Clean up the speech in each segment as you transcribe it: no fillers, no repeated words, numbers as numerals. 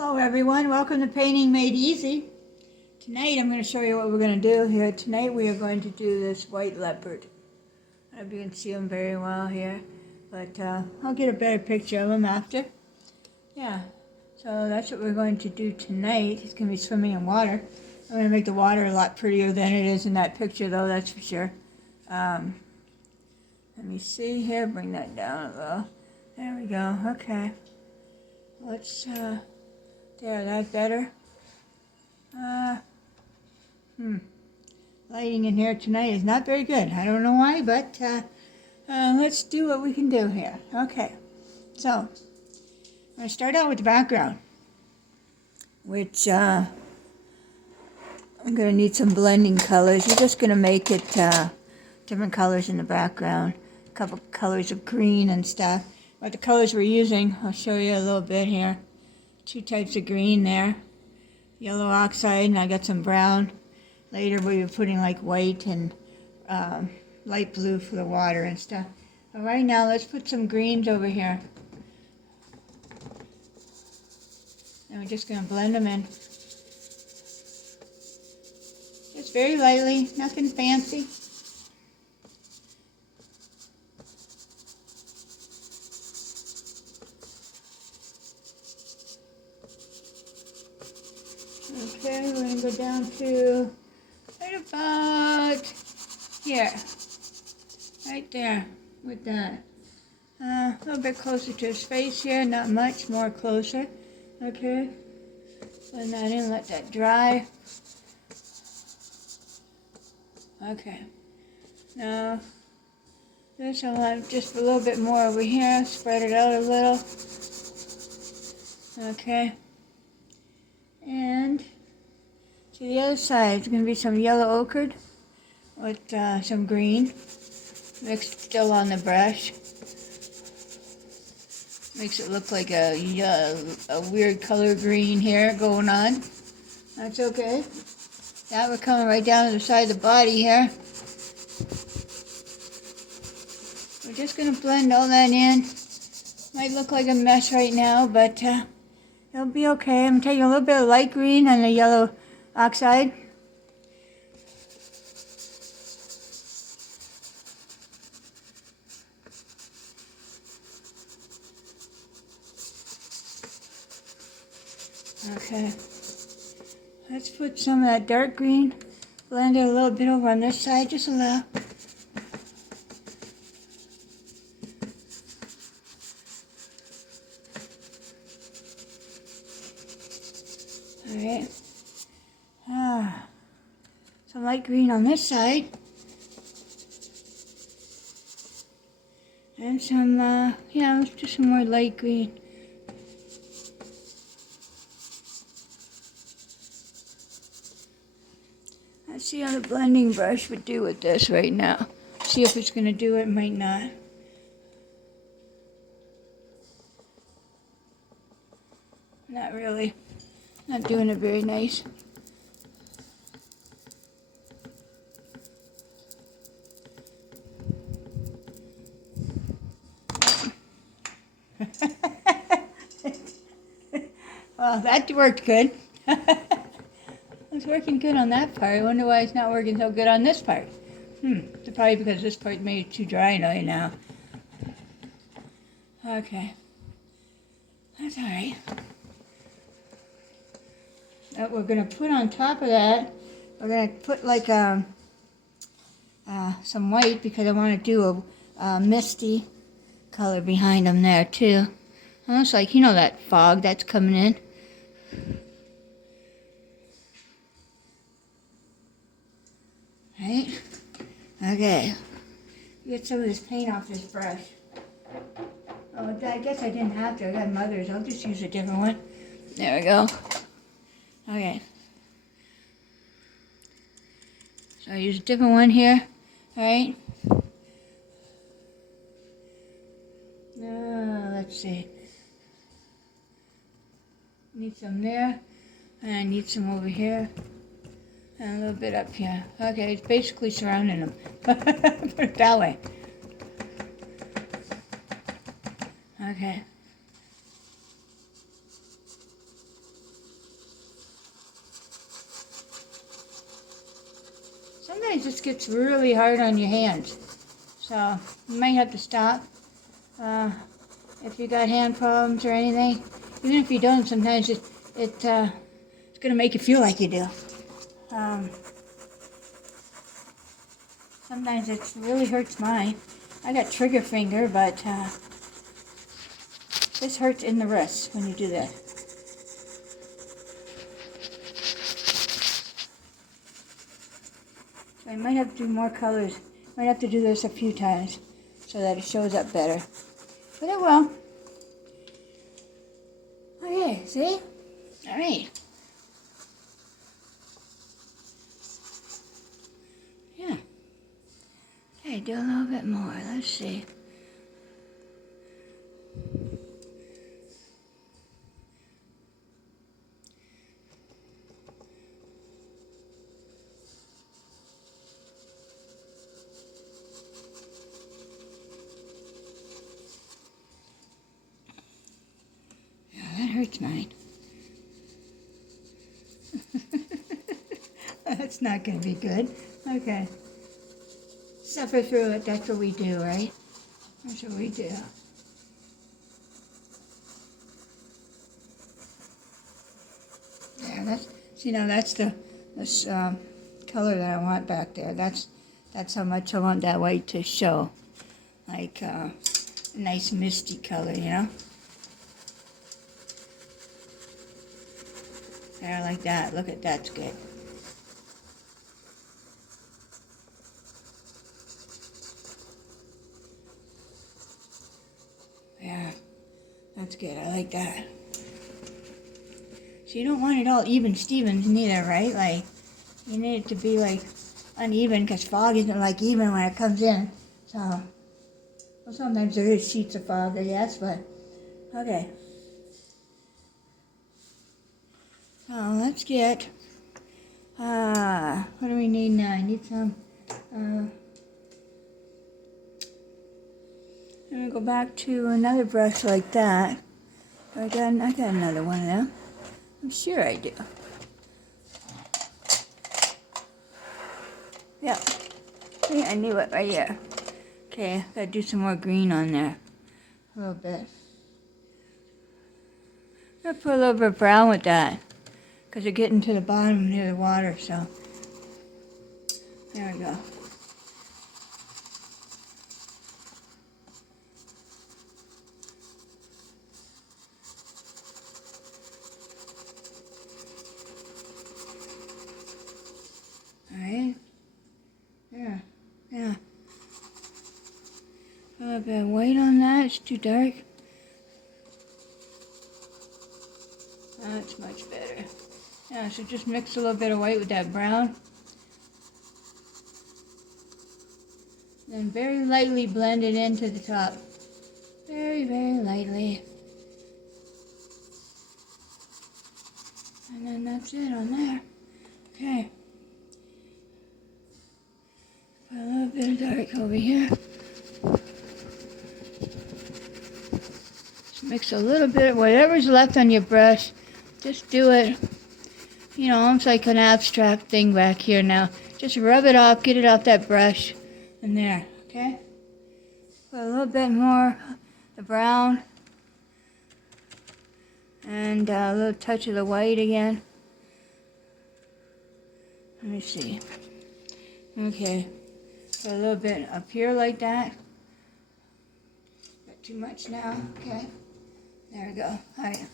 Hello everyone, welcome to Painting Made Easy. Tonight I'm going to show you what we're going to do here. Tonight we are going to do this white leopard. I don't know if you can see him very well here, but I'll get a better picture of him after. Yeah, so that's what we're going to do tonight. He's going to be swimming in water. I'm going to make the water a lot prettier than it is in that picture though, that's for sure. Let me see here, bring that down a little. There we go, okay. Let's, there, that better? Lighting in here tonight is not very good. I don't know why, but let's do what we can do here. Okay, so I'm going to start out with the background, which I'm going to need some blending colors. You're just going to make it different colors in the background, a couple colors of green and stuff. But the colors we're using, I'll show you a little bit here. Two types of green there, yellow oxide, and I got some brown. Later we'll be putting like white and light blue for the water and stuff. But right now let's put some greens over here. And we're just going to blend them in. Just very lightly, nothing fancy. Okay, we're going to go down to right about here, right there with that. A little bit closer to his face here, not much, more closer. Okay, blend that in, let that dry. Okay, now this I want just a little bit more over here, spread it out a little. Okay. And to the other side, it's going to be some yellow ochre with some green mixed still on the brush. Makes it look like a weird color green here going on. That's okay. Now we're coming right down to the side of the body here. We're just going to blend all that in. Might look like a mess right now, but it'll be okay. I'm taking a little bit of light green and the yellow oxide. Okay. Let's put some of that dark green, blend it a little bit over on this side, just a little. Alright, some light green on this side, and some, let's do some more light green. Let's see how the blending brush would do with this right now. See if it's going to do it, might not. Not really. Not doing it very nice. Well, that worked good. It's working good on that part. I wonder why it's not working so good on this part. It's probably because this part made it too dry right now. Okay. That's alright. What we're going to put on top of that, we're going to put like some white, because I want to do a misty color behind them there too. Almost like, you know, that fog that's coming in. Right? Okay. Get some of this paint off this brush. Oh, I guess I didn't have to. I got Mother's. I'll just use a different one. There we go. Okay. So I use a different one here. Alright. Let's see. Need some there. And I need some over here. And a little bit up here. Okay, it's basically surrounding them. Put it that way. Okay. sometimes this gets really hard on your hands. So you might have to stop if you got hand problems or anything. Even if you don't, sometimes it's going to make you feel like you do. Sometimes it really hurts mine. I got trigger finger, but this hurts in the wrist when you do that. So I might have to do more colors. Might have to do this a few times so that it shows up better. But it will. Okay, see? All right. Yeah. Okay, do a little bit more. Let's see. Hurts mine. That's not going to be good. Okay. Suffer through it. That's what we do, right? That's what we do. Yeah, that's this color that I want back there. That's how much I want that white to show. Like a nice misty color, you know? There, like that. Look at that's good. Yeah, that's good. I like that. So you don't want it all even Stevens neither, right? Like, you need it to be like uneven because fog isn't like even when it comes in. So, well, sometimes there is sheets of fog, I guess, but okay. So let's get, what do we need now? I need some, I'm going to go back to another brush like that. I got another one of them. I'm sure I do. Yeah. See, I knew it right here. Okay, got to do some more green on there. A little bit. I'm going to put a little bit of brown with that. Because you're getting to the bottom near the water, so. There we go. Alright. Yeah. Yeah. A little bit of white on that. It's too dark. That's much better. Yeah, so just mix a little bit of white with that brown. Then very lightly blend it into the top. Very, very lightly. And then that's it on there. Okay. Put a little bit of dark over here. Just mix a little bit, whatever's left on your brush, just do it. You know, almost like an abstract thing back here now. Just rub it off, get it off that brush, and there, okay? Put a little bit more the brown, and a little touch of the white again. Let me see. Okay, put a little bit up here like that. Not too much now, okay? There we go, all right.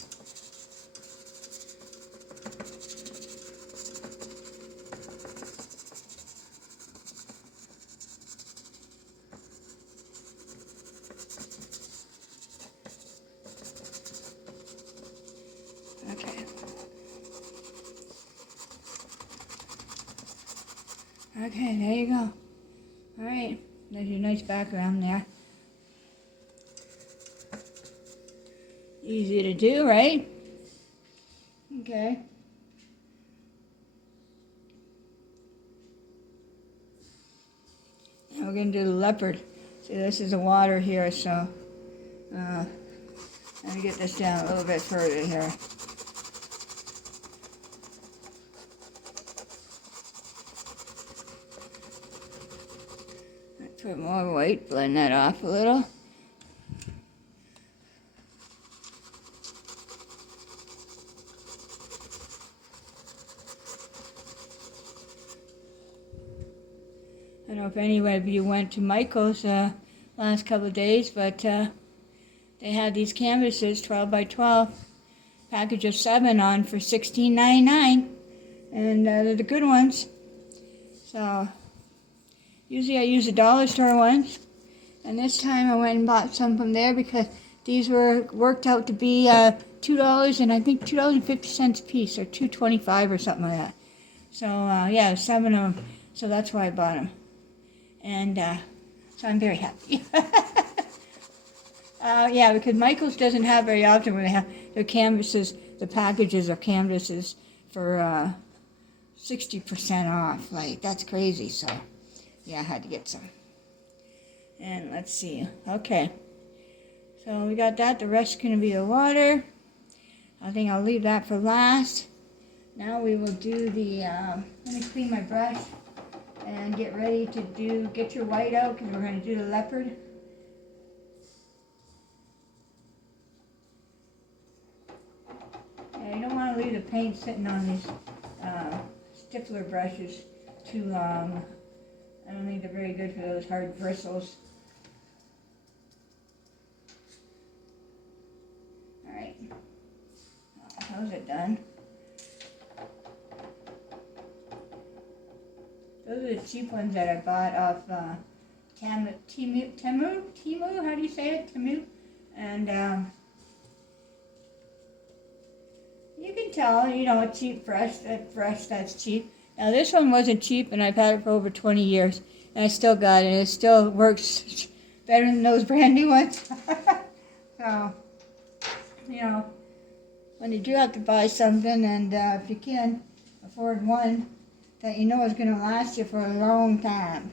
Okay, there you go. All right, there's your nice background there. Easy to do, right? Okay. Now we're going to do the leopard. See, this is the water here, so let me get this down a little bit further here. Put more white, blend that off a little. I don't know if any of you went to Michael's last couple of days, but they had these canvases, 12 by 12, package of 7 on for $16.99, and they're the good ones. So usually I use the dollar store ones, and this time I went and bought some from there because these were worked out to be $2 and I think $2.50 a piece, or $2.25 or something like that. So yeah, 7 of them. So that's why I bought them, and so I'm very happy. Yeah, because Michael's doesn't have very often where they have their canvases, the packages of canvases for 60% off. Like, that's crazy. So yeah, I had to get some. And let's see. Okay. So we got that. The rest is going to be the water. I think I'll leave that for last. Now we will do the, let me clean my brush and get ready to get your white out, because we're going to do the leopard. Yeah, you don't want to leave the paint sitting on these stippler brushes too long. I don't think they're very good for those hard bristles. Alright, how's it done? Those are the cheap ones that I bought off Temu, how do you say it? Temu? And you can tell, you know, a cheap brush, that's cheap. Now this one wasn't cheap, and I've had it for over 20 years, and I still got it, and it still works better than those brand new ones. So, you know, when you do have to buy something, and if you can afford one that you know is going to last you for a long time.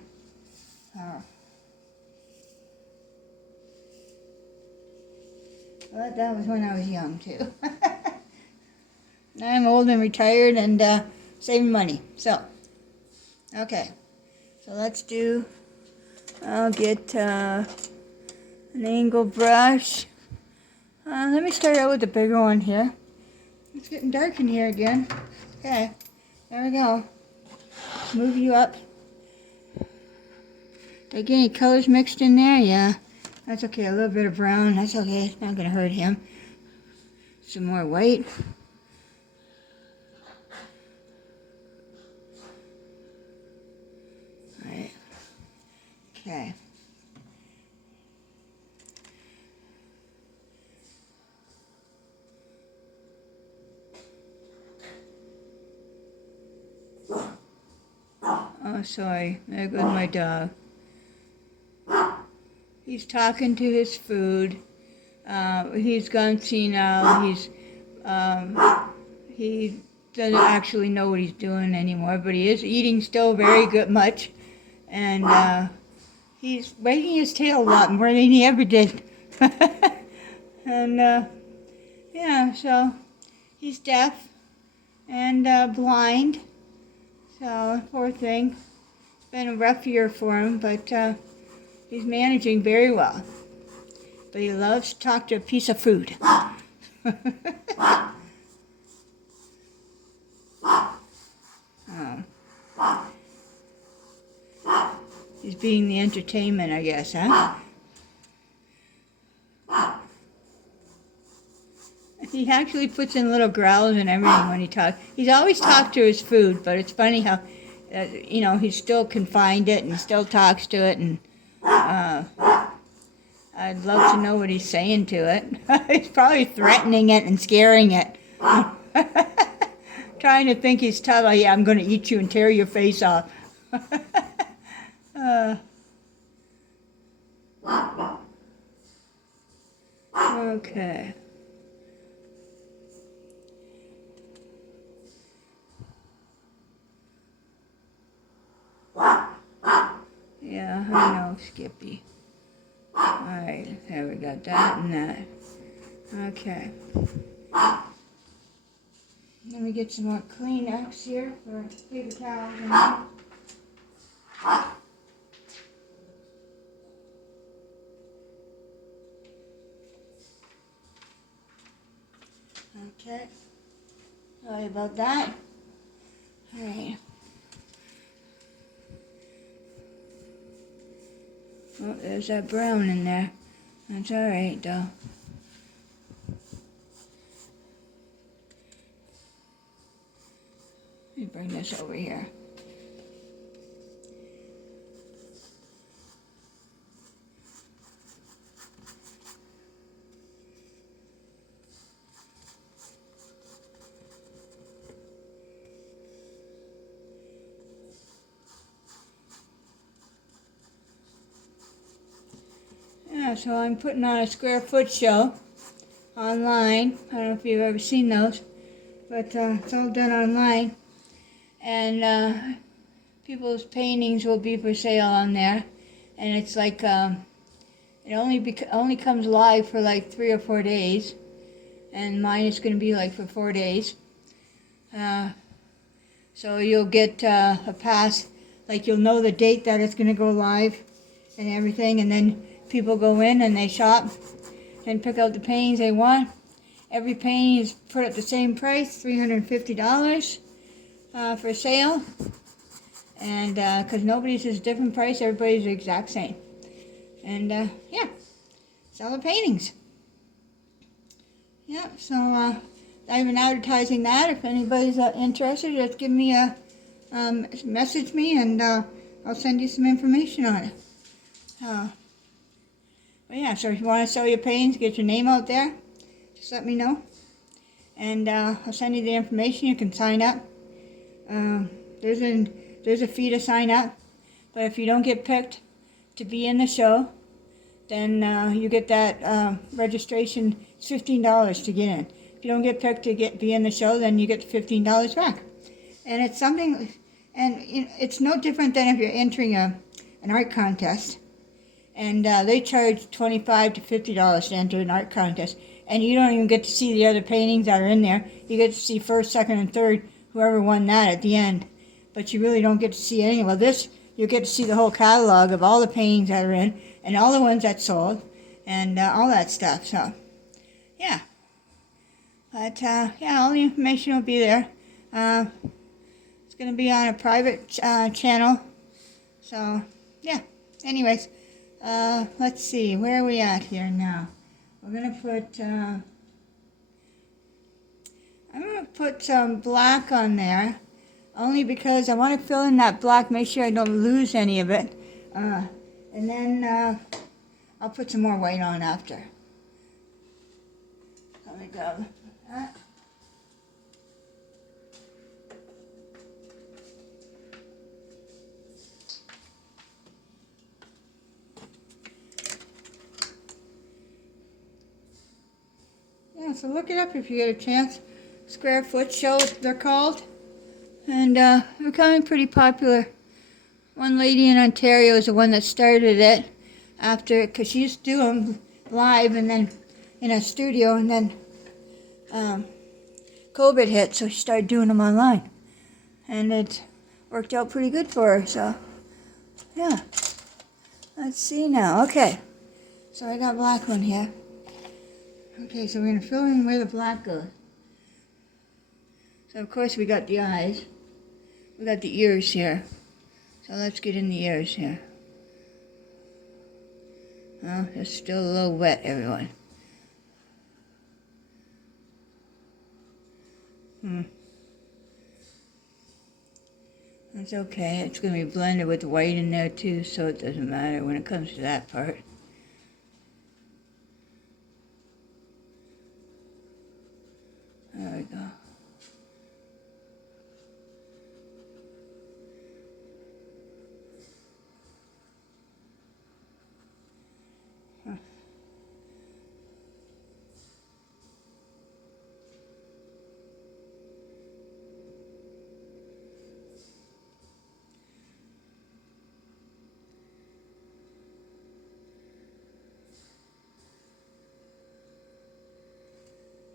But that was when I was young too. Now I'm old and retired and saving money. So, okay. So let's do, I'll get an angle brush. Let me start out with the bigger one here. It's getting dark in here again. Okay, there we go. Move you up. Did I get any colors mixed in there? Yeah, that's okay. A little bit of brown, that's okay. It's not going to hurt him. Some more white. All right. Okay. Oh, sorry. There goes my dog. He's talking to his food. He's gone senile. He doesn't actually know what he's doing anymore, but he is eating still very good much. And he's wagging his tail a lot more than he ever did. And yeah, so he's deaf and blind. So, poor thing. It's been a rough year for him, but he's managing very well. But he loves to talk to a piece of food. He's being the entertainment, I guess, huh? He actually puts in little growls and everything when he talks. He's always talked to his food, but it's funny how, you know, he still can find it and still talks to it. And I'd love to know what he's saying to it. He's probably threatening it and scaring it. Trying to think he's tough. Like, yeah, I'm going to eat you and tear your face off. Okay. Yeah, I know, Skippy. Alright, there we got that and that. Okay. Let me get some more Kleenex here for paper towels and that. Okay. Sorry about that. Alright. Oh, there's that brown in there. That's alright though. Let me bring this over here. Yeah, so I'm putting on a square foot show online. I don't know if you've ever seen those, but it's all done online. And people's paintings will be for sale on there. And it's like, it only comes live for like 3 or 4 days. And mine is going to be like for 4 days. So you'll get a pass, like you'll know the date that it's going to go live and everything, and then people go in and they shop and pick out the paintings they want. Every painting is put at the same price, $350 for sale, and because nobody's is a different price, everybody's the exact same. And yeah, sell the paintings. Yeah, so I've been advertising that. If anybody's interested, just give me a message me, and I'll send you some information on it. But yeah, so if you want to sell your paintings, get your name out there, just let me know, and I'll send you the information. You can sign up. There's a fee to sign up, but if you don't get picked to be in the show, then you get that registration. It's $15 to get in. If you don't get picked to be in the show, then you get the $15 back. And it's something, and it's no different than if you're entering an art contest. And they charge $25 to $50 to enter an art contest. And you don't even get to see the other paintings that are in there. You get to see first, second, and third, whoever won that at the end. But you really don't get to see any. Well, this, you get to see the whole catalog of all the paintings that are in, and all the ones that sold, and all that stuff. So, yeah. But, yeah, all the information will be there. It's going to be on a private channel. So, yeah. Anyways, let's see. Where are we at here now? We're going to put, I'm going to put some black on there, only because I want to fill in that black, make sure I don't lose any of it. And then I'll put some more white on after. Let me go. Yeah, so look it up if you get a chance. Square foot shows, they're called. And they're becoming pretty popular. One lady in Ontario is the one that started it after, because she used to do them live and then in a studio, and then COVID hit, so she started doing them online. And it worked out pretty good for her, so yeah. Let's see now. Okay, so I got black one here. Okay, so we're going to fill in where the black goes. So of course we got the eyes. We got the ears here. So let's get in the ears here. Oh, it's still a little wet, everyone. That's okay. It's going to be blended with white in there too, so it doesn't matter when it comes to that part. There we go.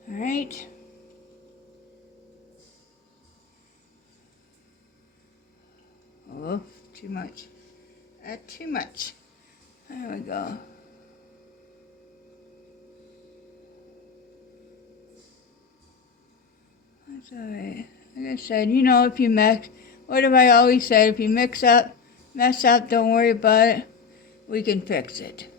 All right. Oh, too much. Too much. There we go. It's alright. Like I said, you know, if you mess, what have I always said? If you mess up, don't worry about it. We can fix it.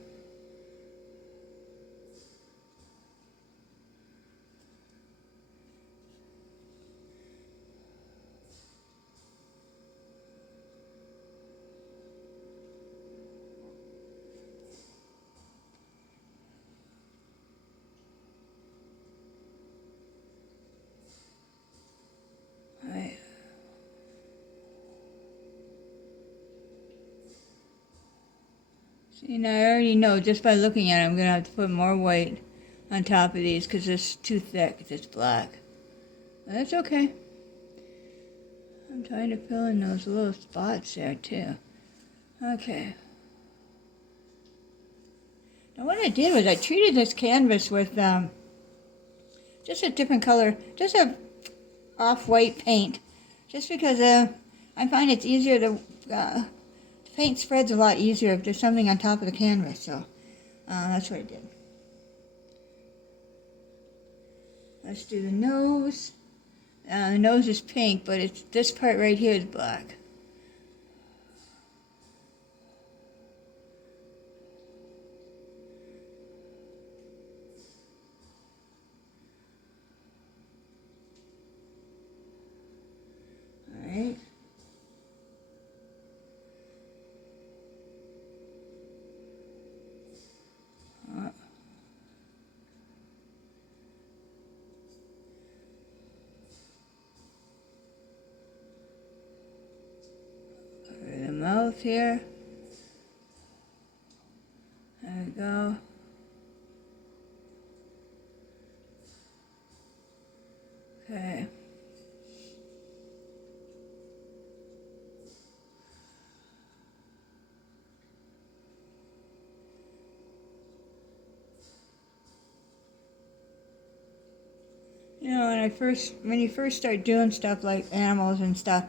Alright. See, now I already know just by looking at it, I'm going to have to put more white on top of these because it's too thick, it's black. But that's okay. I'm trying to fill in those little spots there too. Okay. Now what I did was I treated this canvas with just a different color, just a off-white paint, just because I find it's easier to, the paint spreads a lot easier if there's something on top of the canvas, so that's what I did. Let's do the nose. The nose is pink, but it's this part right here is black. Alright. The mouth here. There we go. Okay. You know, when you first start doing stuff like animals and stuff,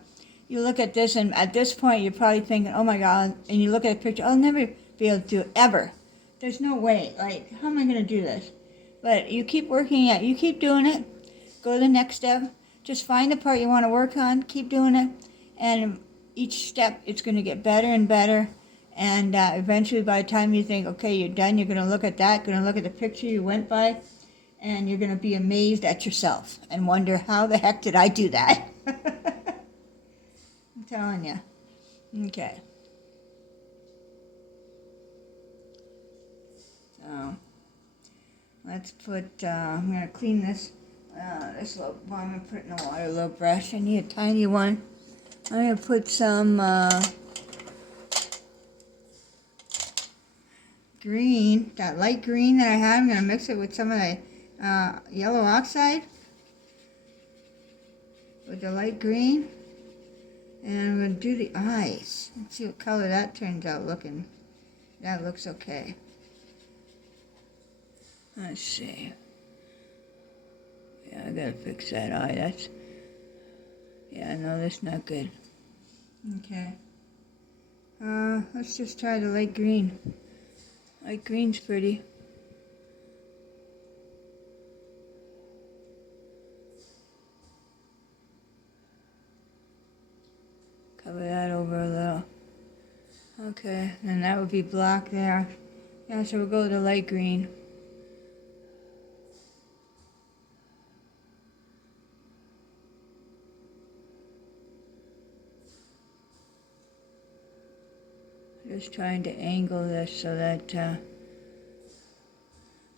you look at this, and at this point you're probably thinking, oh my God, and you look at a picture, I'll never be able to do it, ever. There's no way, like, how am I going to do this? But you keep working at it, you keep doing it, go to the next step, just find the part you want to work on, keep doing it, and each step it's going to get better and better, and eventually by the time you think, okay, you're done, you're going to look at that, going to look at the picture you went by, and you're going to be amazed at yourself and wonder, how the heck did I do that? I'm telling you. Okay. So, let's put, I'm going to clean this little, well, I'm going to put it in the water, a little brush. I need a tiny one. I'm going to put some green, that light green that I had. I'm going to mix it with some of the yellow oxide with the light green, and I'm going to do the eyes. Let's see what color that turns out looking. That looks okay. Let's see. Yeah, I gotta fix that eye. That's, yeah, no, that's not good. Okay. Let's just try the light green. Light green's pretty. Cover that over a little. Okay, and that would be black there. Yeah, so we'll go with the light green. Just trying to angle this so that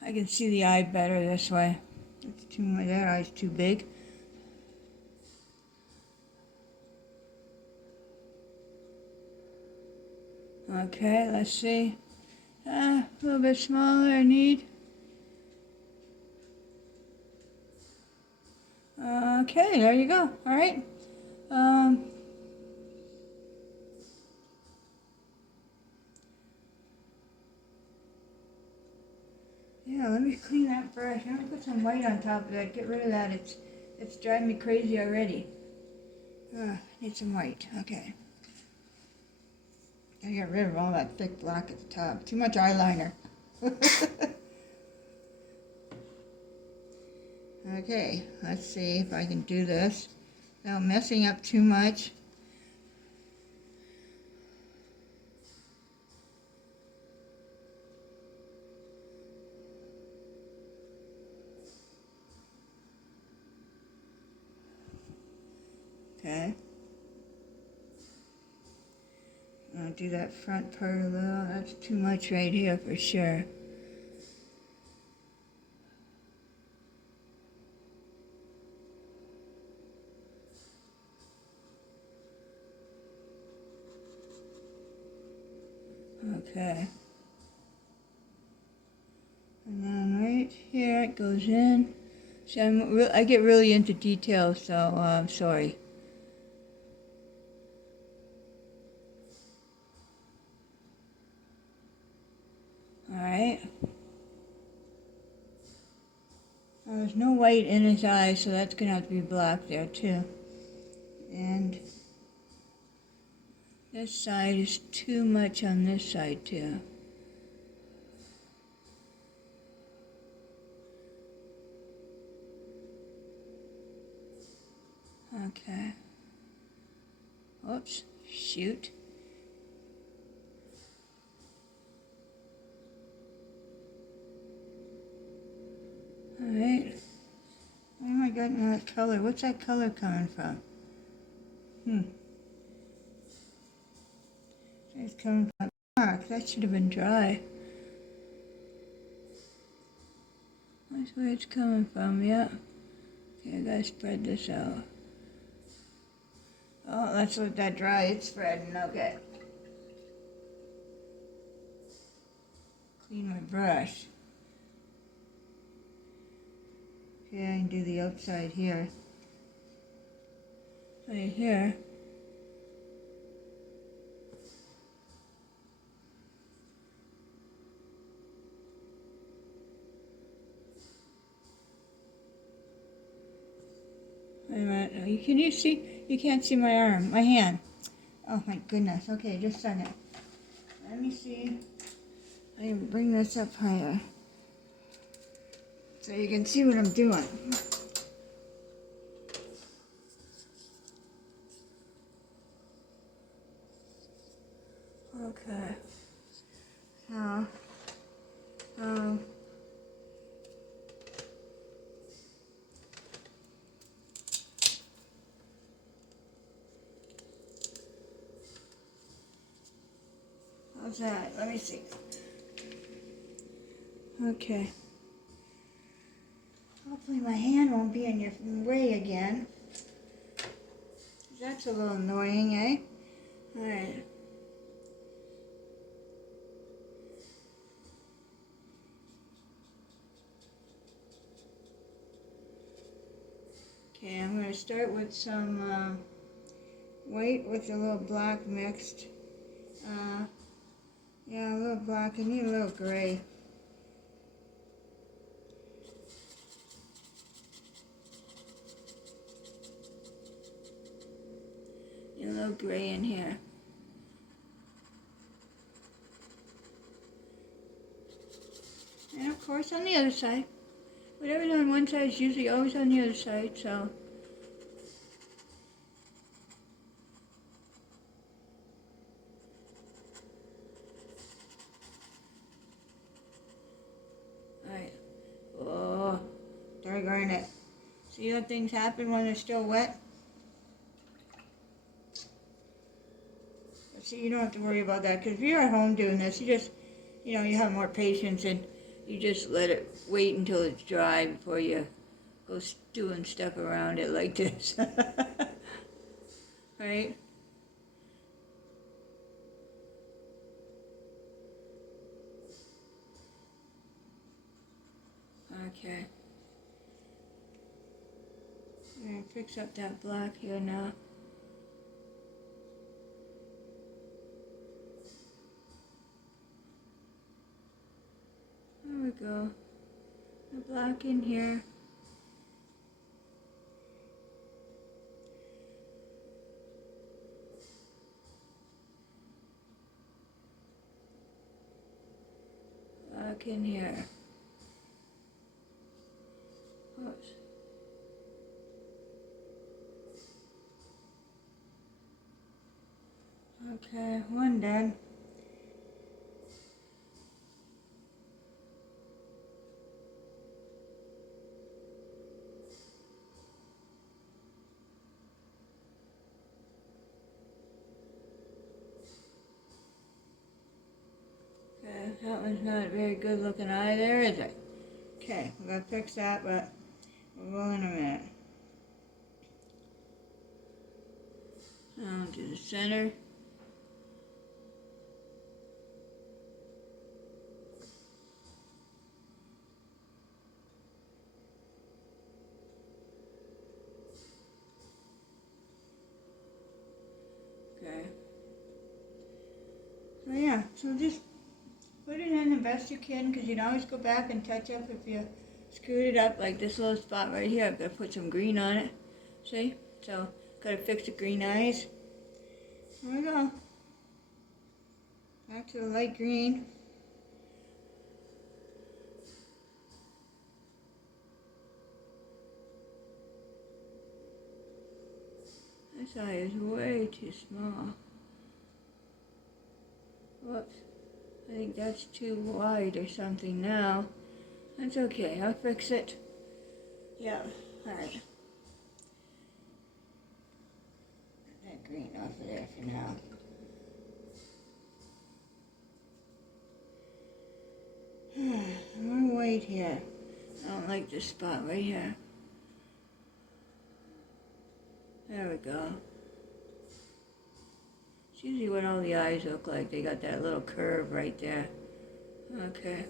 I can see the eye better this way. That eye's too big. Okay, let's see. A little bit smaller I need. Okay, there you go. All right. Yeah, let me clean that brush. I'm gonna put some white on top of that. Get rid of that. It's driving me crazy already. Need some white. Okay. I get rid of all that thick black at the top. Too much eyeliner. Okay, let's see if I can do this without messing up too much. Okay. I'll do that front part a little. That's too much right here for sure. Okay. And then right here it goes in. See, I get really into details, so I'm sorry. Alright. There's no white in his eyes, so that's going to have to be black there too. And this side is too much on this side too. Okay. Oops. Shoot. Alright. Where am I getting that color? What's that color coming from? It's coming from dark. That should have been dry. That's where it's coming from, yeah. Okay, I gotta spread this out. Oh, let's let that dry. It's spreading, okay. Clean my brush. Okay, I can do the outside here. Right here. Wait a minute. Can you see? You can't see my arm, my hand. Oh my goodness. Okay, just a second. Let me see. I can bring this up higher so you can see what I'm doing. Okay. So, how's that? Let me see. Okay. Hopefully my hand won't be in your way again. That's a little annoying, eh? Alright. Okay, I'm going to start with some white with a little black mixed. Yeah, a little black. I need a little gray. Need a little gray in here. And of course on the other side. Whatever's on one side is usually always on the other side, so. Alright. Oh, doggone it. See how things happen when they're still wet? See, you don't have to worry about that, because if you're at home doing this, you just, you have more patience and you just let it wait until it's dry before you go doing stuff around it like this. Right? Okay. I'm going to fix up that black here now. There we go. The black in here. Black in here. Oops. Okay, one done. Okay, that one's not very good looking either, is it? Okay, we're gonna fix that, but we'll in a minute. Now to the center. Okay. So yeah, so just put it in the best you can, because you can always go back and touch up if you screwed it up. Like this little spot right here, I've got to put some green on it. See? So, got to fix the green eyes. There we go. Back to the light green. This eye is way too small. Whoops. I think that's too wide or something now. That's okay, I'll fix it. Yeah, alright. Get that green off of there for now. More white here. I don't like this spot right here. There we go. It's usually what all the eyes look like. They got that little curve right there. Okay.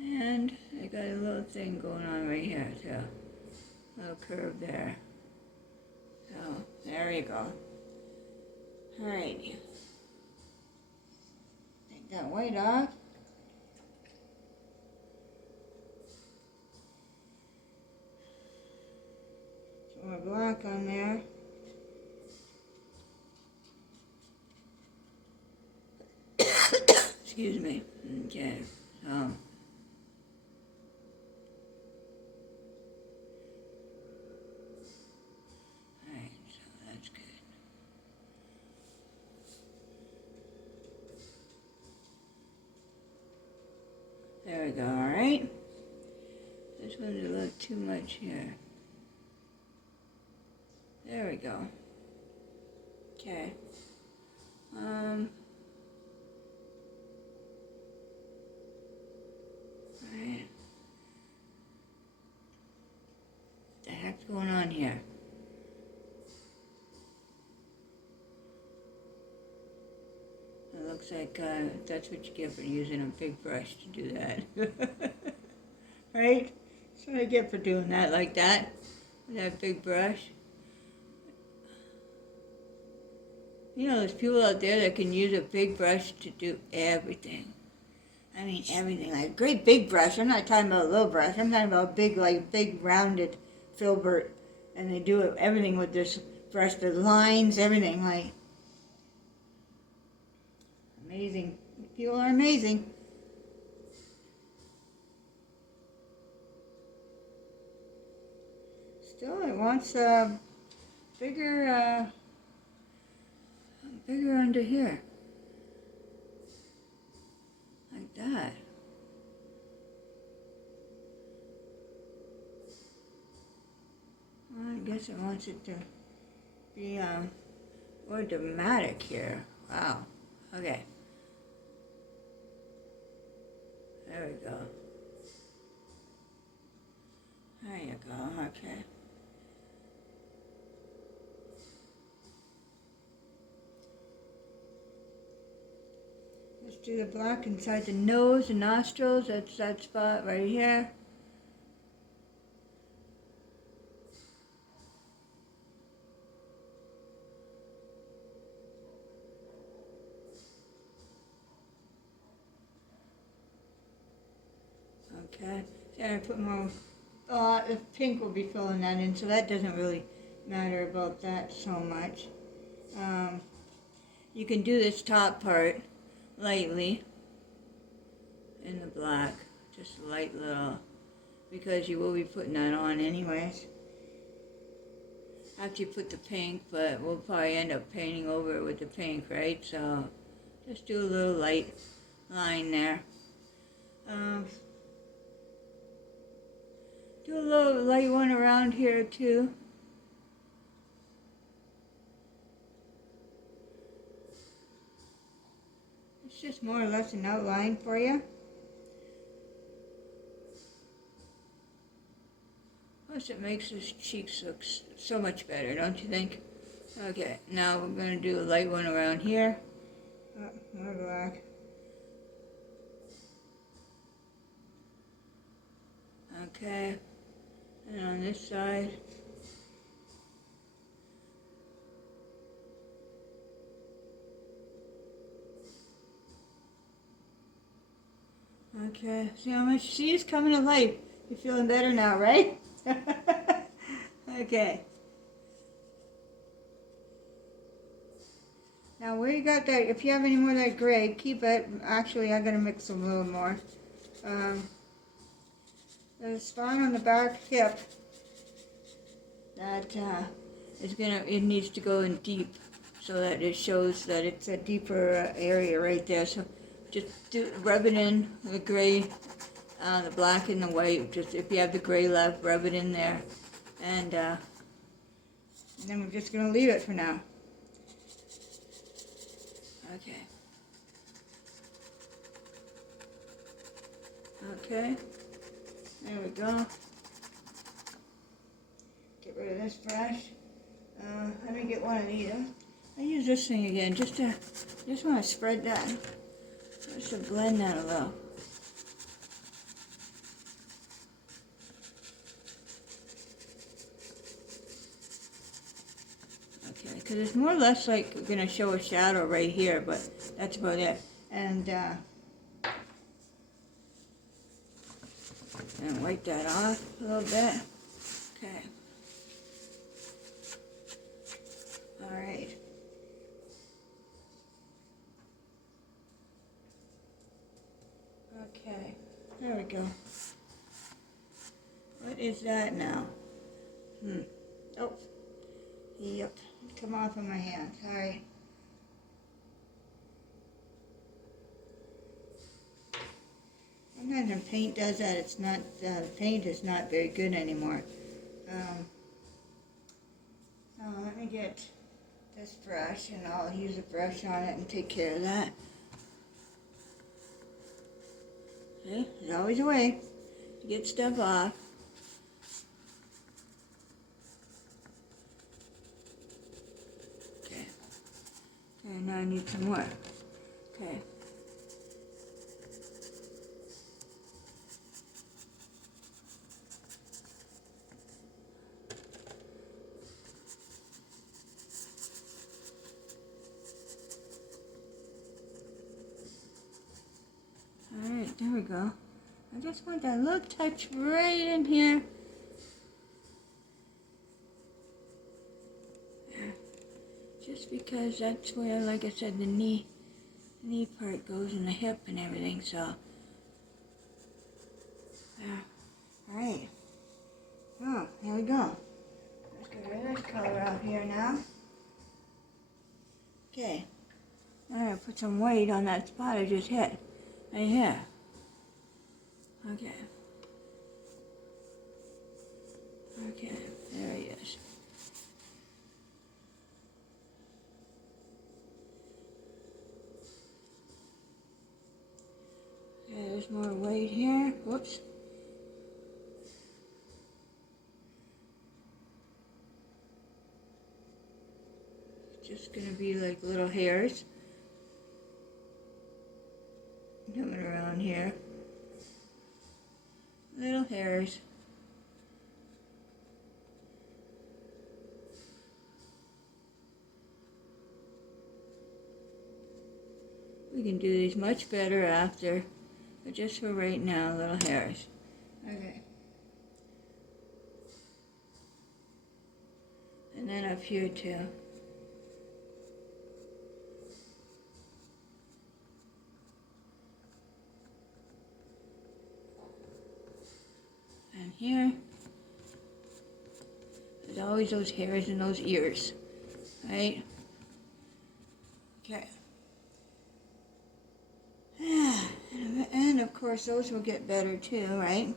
And I got a little thing going on right here too. A little curve there. So, there you go. Alright. Take that white off. Some more black on there. Excuse me. Okay. So. Alright, so that's good. There we go, alright? This one's a little too much here. There we go. Okay. Alright. What the heck's going on here? It looks like that's what you get for using a big brush to do that. Right? That's what I get for doing that like that. With that big brush. You know, there's people out there that can use a big brush to do everything. I mean, everything. Like a great big brush. I'm not talking about a little brush. I'm talking about big, like big rounded filbert. And they do everything with this brush. The lines, everything. Like, amazing. People are amazing. Still, it wants bigger under here. Like that. Well, I guess it wants it to be more dramatic here. Wow. Okay. There we go. There you go. Okay. Let's do the black inside the nose and nostrils. That's that spot right here. Okay. And I put more. The pink will be filling that in, so that doesn't really matter about that so much. You can do this top part lightly in the black, just a light little, because you will be putting that on anyways. after you put the pink, but we'll probably end up painting over it with the pink, right? So just do a little light line there. Do a little light one around here too. It's just more or less an outline for you. Plus it makes his cheeks look so much better, don't you think? Okay, now we're going to do a light one around here. Oh, more black. Okay, and on this side. Okay, see how much, see, it's coming to life. You're feeling better now, right? Okay. Now where you got that, if you have any more of that gray, keep it. Actually, I'm going to mix a little more. There's a spot on the back hip that it needs to go in deep so that it shows that it's a deeper area right there. So just rub it in, the gray, the black and the white. Just if you have the gray left, rub it in there. And then we're just going to leave it for now. Okay. Okay. There we go. Get rid of this brush. Let me get one of these. I use this thing again just want to spread that. Just to blend that a little. Okay, because it's more or less like we're going to show a shadow right here, but that's about it. And wipe that off a little bit. Okay. All right. Okay. There we go. What is that now? Oh. Yep. Come off of my hand. Sorry. Sometimes when paint does that, it's not, the paint is not very good anymore. So let me get this brush and I'll use a brush on it and take care of that. See, there's always a way to get stuff off. Okay. Okay, now I need some more. Okay. Alright, there we go. I just want that little touch right in here. There. Just because that's where, like I said, the knee part goes in the hip and everything, so. There. Alright. Oh, here we go. Let's get rid of this color out here now. Okay. Alright, put some weight on that spot I just hit. Right here. Okay. Okay, there he is. Okay, there's more weight here. Whoops. It's just gonna be like little hairs coming around here. Little hairs. We can do these much better after, but just for right now, little hairs. Okay. And then up here too. And here. There's always those hairs in those ears, right? Okay. And of course those will get better too, right?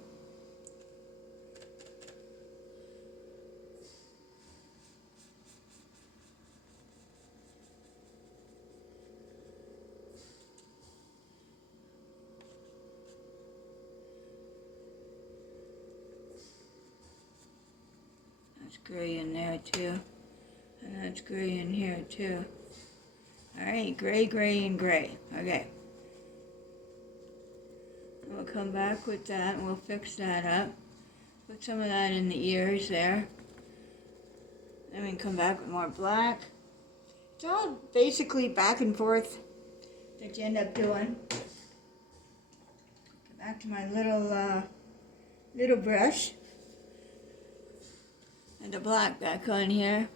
That's gray in there too. And that's gray in here too. Alright, gray, gray, and gray. Okay. We'll come back with that and we'll fix that up. Put some of that in the ears there. Then we can come back with more black. It's all basically back and forth that you end up doing. Go back to my little brush. And the black back on here.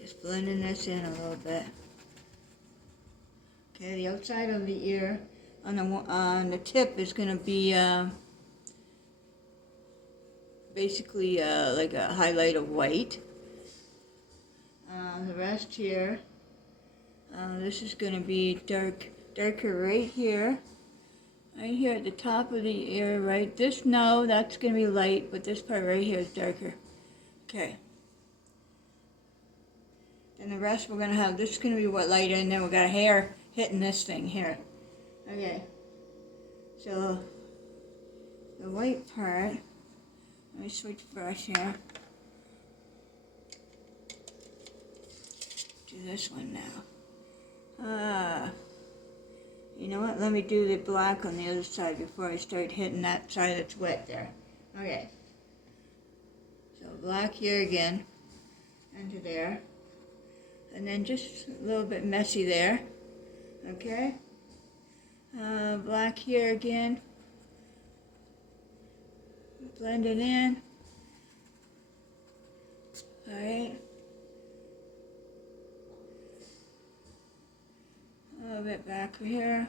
Just blending this in a little bit. Okay, the outside of the ear on the tip is going to be basically like a highlight of white. The rest here, this is going to be darker right here at the top of the ear, right? No, that's going to be light, but this part right here is darker. Okay. And the rest we're going to have, this is going to be what lighter, and then we got a hair hitting this thing here. Okay. So, the white part, let me switch brush here. Do this one now. You know what? Let me do the black on the other side before I start hitting that side that's wet there. Okay. So black here again, into there. And then just a little bit messy there. Okay. Black here again. Blend it in. Alright. A little bit back here.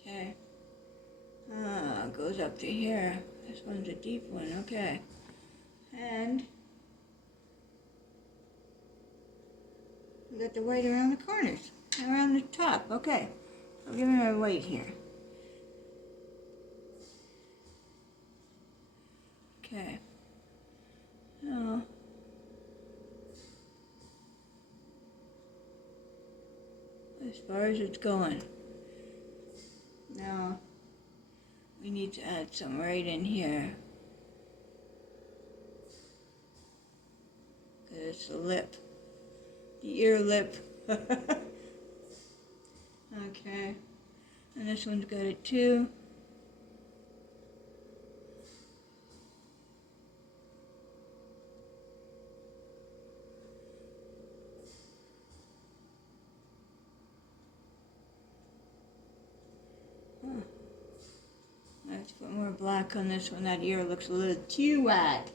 Okay. Goes up to here. This one's a deep one. Okay. And we got the white around the corners, around the top. Okay. I'll give me my white here. Okay. So, as far as it's going. Now, we need to add some right in here. Because it's the lip. The ear lip. Okay. And this one's got it too. Let's put more black on this one. That ear looks a little too wet.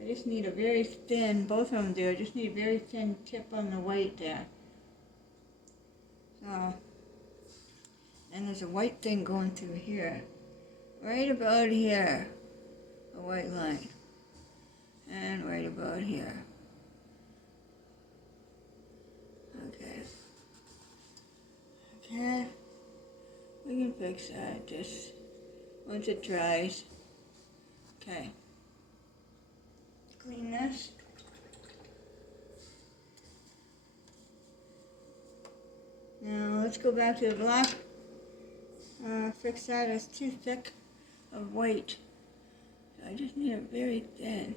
I just need a very thin, both of them do, I just need a very thin tip on the white there. So, and there's a white thing going through here. Right about here. A white line. And right about here. Okay. Okay. We can fix that just once it dries. Okay. Clean this. Now let's go back to the black. Fix that, it's too thick of white. So I just need it very thin.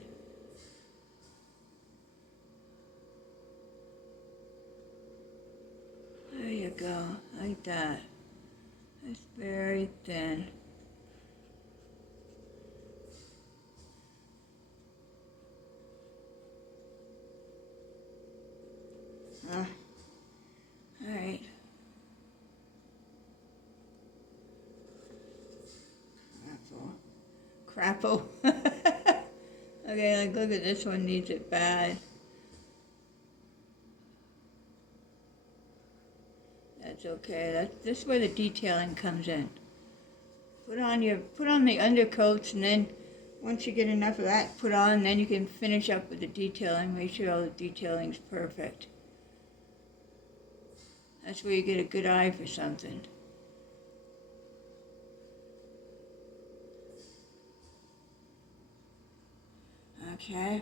There you go, like that. It's very thin. Alright. crapo. Okay, like look at this one, needs it bad. That's okay. This is where the detailing comes in. Put on the undercoats, and then once you get enough of that put on, then you can finish up with the detailing. Make sure all the detailing's perfect. That's where you get a good eye for something. Okay.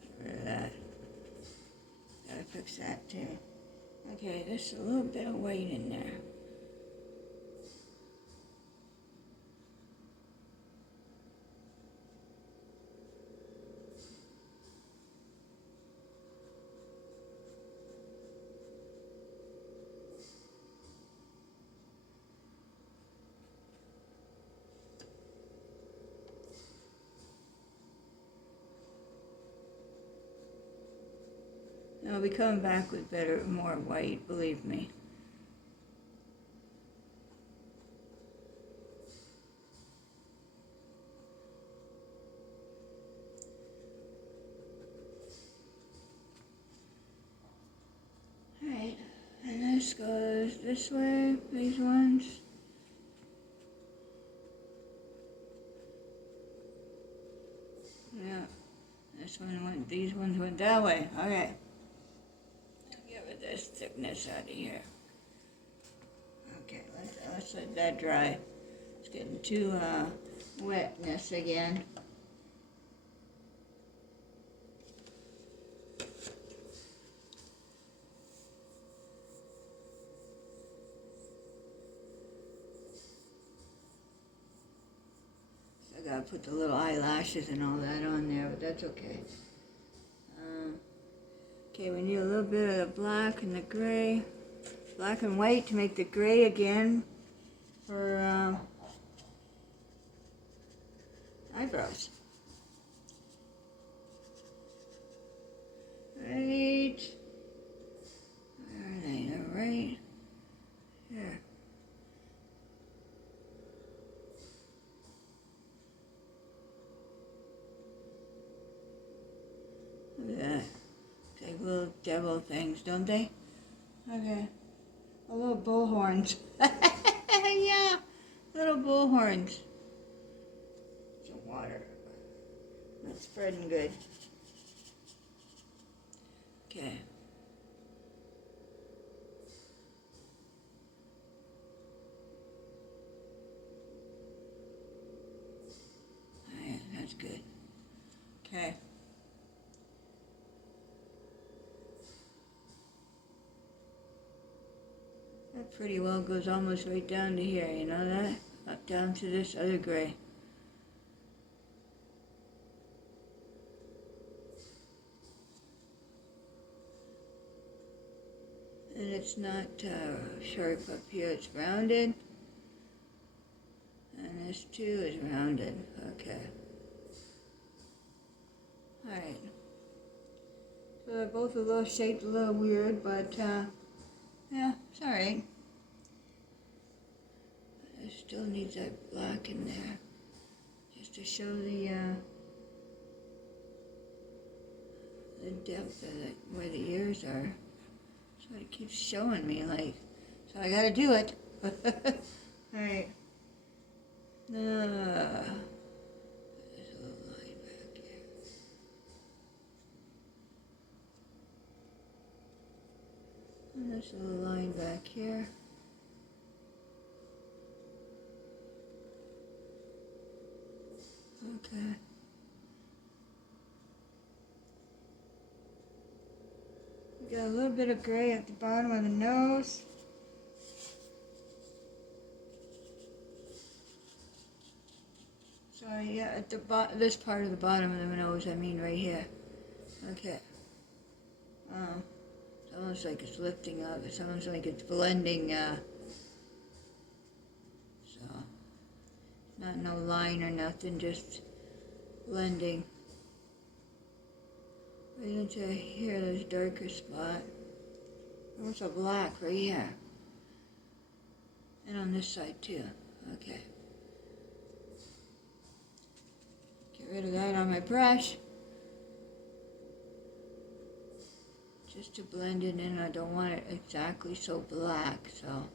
Get rid of that. Gotta fix that too. Okay, there's a little bit of weight in there. I'll be coming back with more white, believe me. Alright, and this goes this way, these ones. Yeah, these ones went that way. Okay. Get rid of this thickness out of here. Okay, let's let that dry. It's getting too wetness again. So I gotta put the little eyelashes and all that on there, but that's okay. Okay, we need a little bit of the black and the gray. Black and white to make the gray again for eyebrows. Right. Where are they? They're right here. Look at that. Like little devil things, don't they? Okay. A little bull horns. Yeah, little bull horns. Some water. That's spreading good. Okay. Alright, that's good. Okay. That pretty well goes almost right down to here, you know that? Up down to this other gray. And it's not sharp up here, it's rounded. And this too is rounded. Okay. Alright. So they're both a little shaped a little weird, but yeah, it's alright. It still needs that black in there, just to show the depth of it, where the ears are. That's what it keeps showing me, like, so I gotta do it. Alright. There's a little line back here. And there's a little line back here. Okay. We got a little bit of gray at the bottom of the nose. Sorry, yeah, at the this part of the bottom of the nose, I mean right here. Okay. It's almost like it's lifting up. It's almost like it's blending. So, not no line or nothing, just blending. Right into here, there's a darker spot. There's a black right here. And on this side too. Okay. Get rid of that on my brush. Just to blend it in. I don't want it exactly so black, so.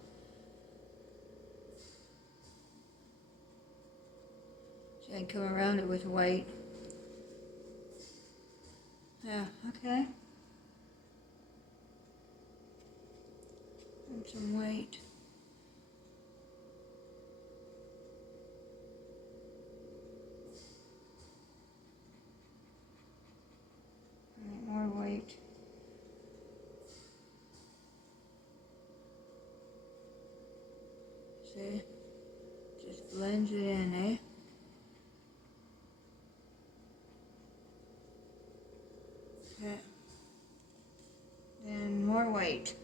See, I can come around it with white. Yeah, okay. And some white. And more white. See? Just blends it in, eh? Okay. And more white.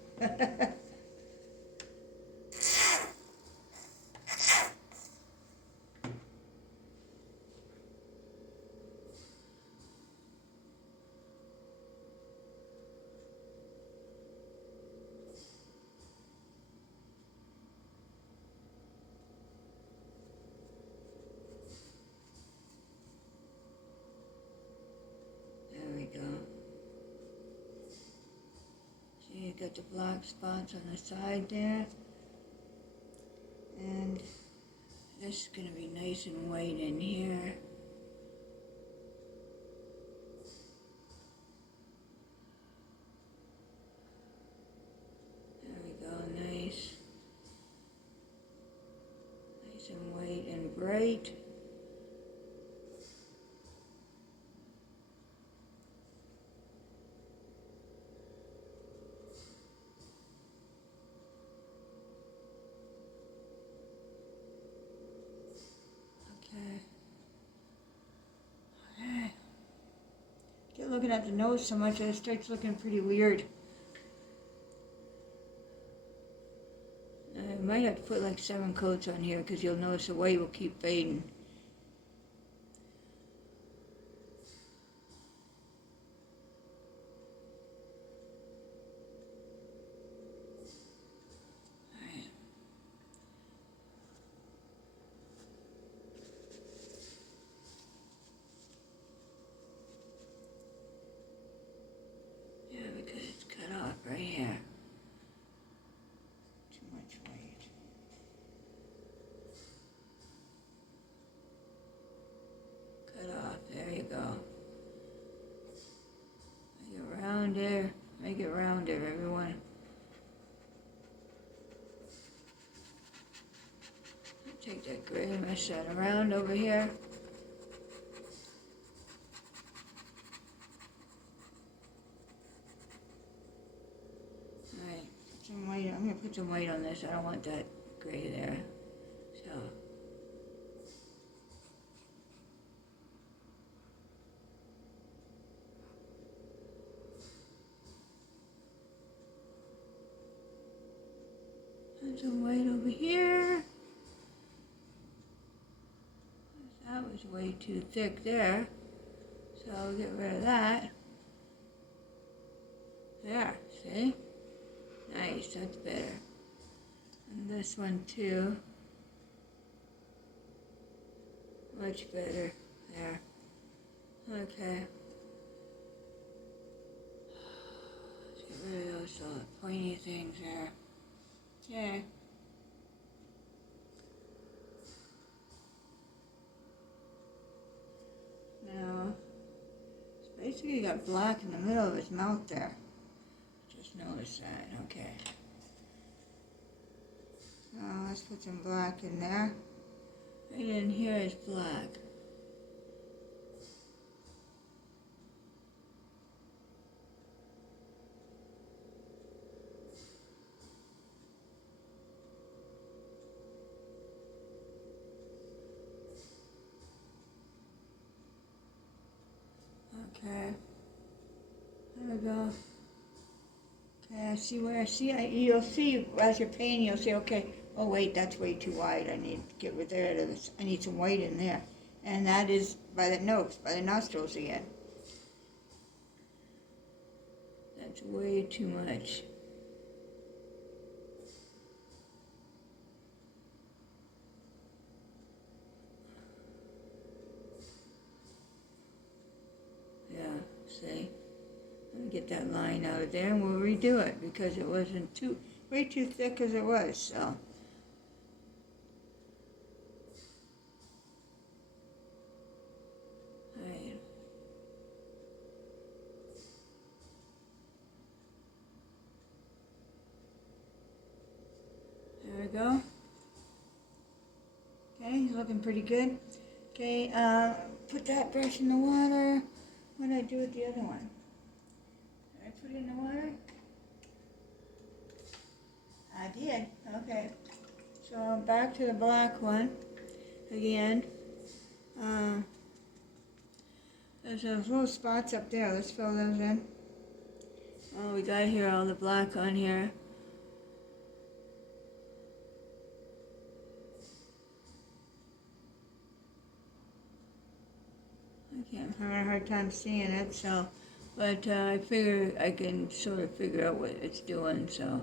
You got the black spots on the side there, and this is going to be nice and white in here. There we go, nice. Nice and white and bright. Get looking at the nose so much that it starts looking pretty weird. I might have to put like 7 coats on here because you'll notice the white will keep fading. Right here. Too much weight. Cut off. There you go. Make it rounder. Make it rounder, everyone. Take that gray and mesh that around over here. Some white. I'm going to put some white on this. I don't want that gray there. So. And some white over here. That was way too thick there. So I'll get rid of that. There, see? Nice, that's better. And this one too. Much better. There. Okay. Let's get rid of those pointy things there. Okay. Now, it's basically got black in the middle of his mouth there. Notice that, okay. Now let's put some black in there. Right in here is black. Okay. There we go. See where I see, you'll see as you're painting, you'll say, okay, oh wait, that's way too wide. I need to get rid of this. I need some white in there. And that is by the nose, by the nostrils again. That's way too much. Yeah, see? Let me get that line out of there and we'll redo it because it wasn't way too thick as it was, so. Right. There we go. Okay, he's looking pretty good. Okay, put that brush in the water. What did I do with the other one? Did I put it in the water? I did. Okay. So back to the black one again. There's those little spots up there. Let's fill those in. Oh, we got here all the black on here. I'm having a hard time seeing it, so, but I figure I can sort of figure out what it's doing, so.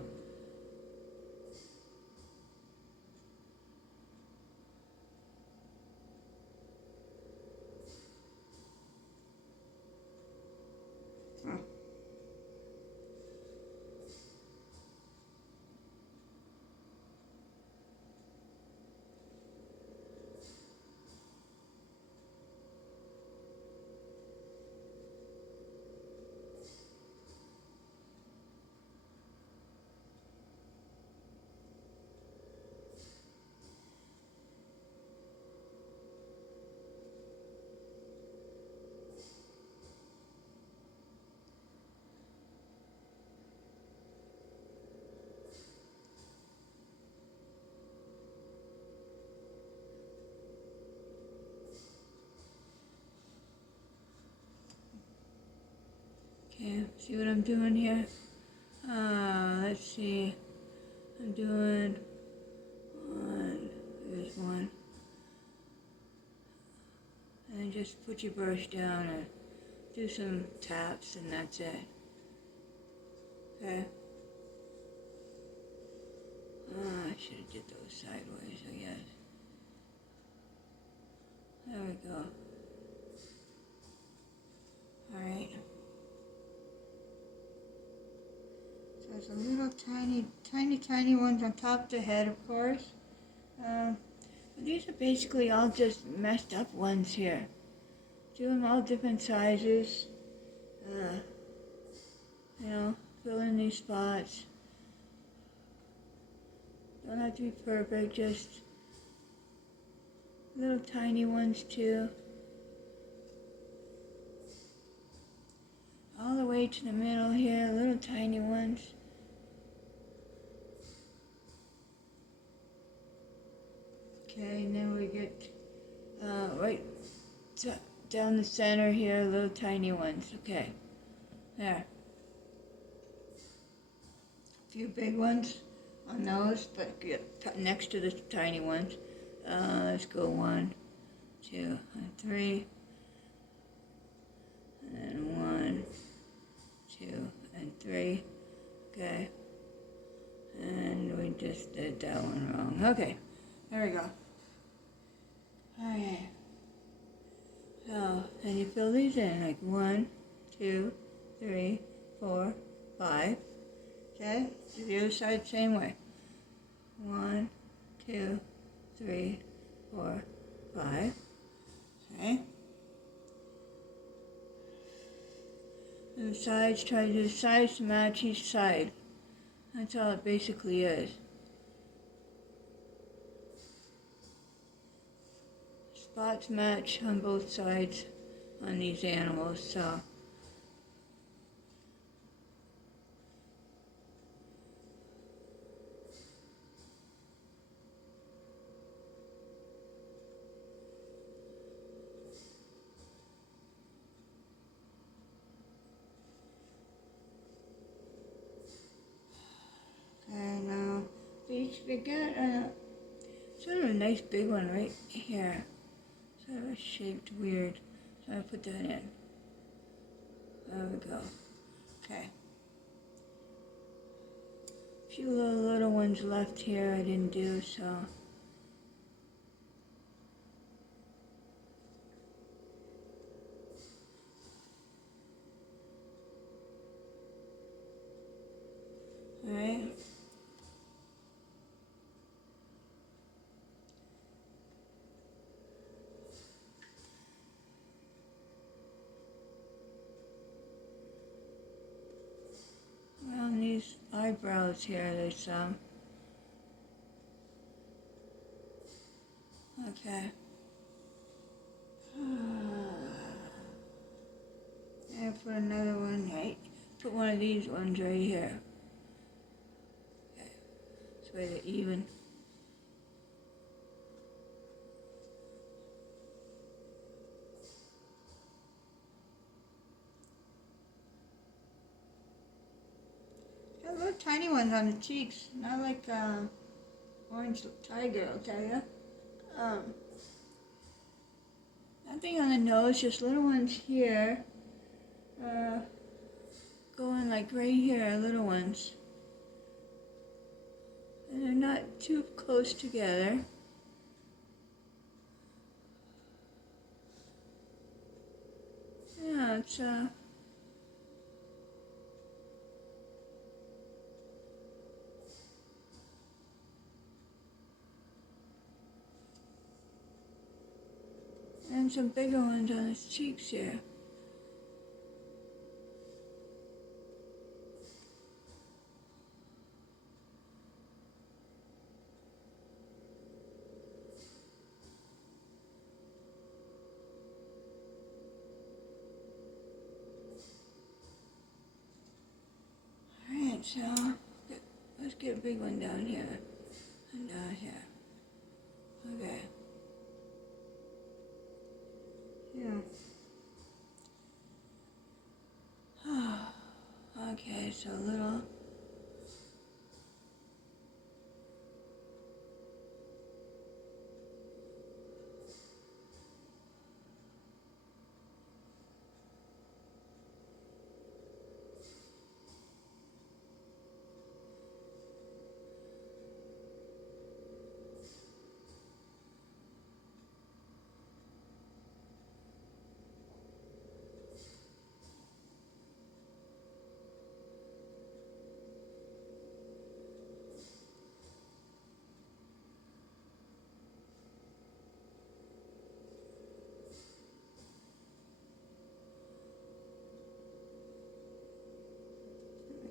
Oh. Okay, see what I'm doing here? Let's see. I'm doing one, there's one. And just put your brush down and do some taps and that's it. Okay. I should have did those sideways, I guess. There we go. Alright. So there's a little tiny ones on top of the head, of course. These are basically all just messed up ones here. Do them all different sizes. You know, fill in these spots. Don't have to be perfect, just little tiny ones too. All the way to the middle here, little tiny ones. Okay, and then we get right down the center here, little tiny ones. Okay, there. A few big ones on those, but next to the tiny ones. Let's go 1, 2, and 3. And then 1, 2, and 3. Okay. And we just did that one wrong. Okay. There we go. Alright. So, then you fill these in like 1, 2, 3, 4, 5. Okay? Do the other side same way. 1, 2, 3, 4, 5. Okay? And the sides, try to do the sides to match each side. That's all it basically is. Spots match on both sides on these animals, so. I got sort of a nice big one right here. Sort of shaped weird. So I put that in. There we go. Okay. A few little ones left here I didn't do, so. Alright. Around these eyebrows here, there's some. Okay. And put another one right. Put one of these ones right here. Okay. This way they're even. Got little tiny ones on the cheeks, not like orange tiger, I'll tell you. Nothing on the nose, just little ones here. Going like right here, little ones. And they're not too close together. Yeah, it's and some bigger ones on his cheeks here. Alright, so let's get a big one down here and down here. Okay. Yeah. Okay, so little.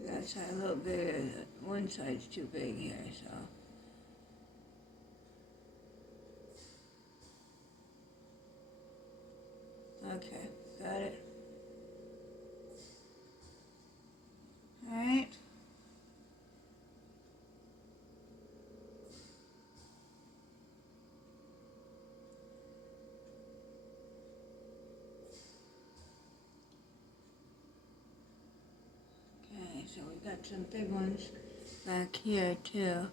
That side a little bigger. One side's too big here, so. Okay, got it. Alright. Okay, so we got some big ones back here too.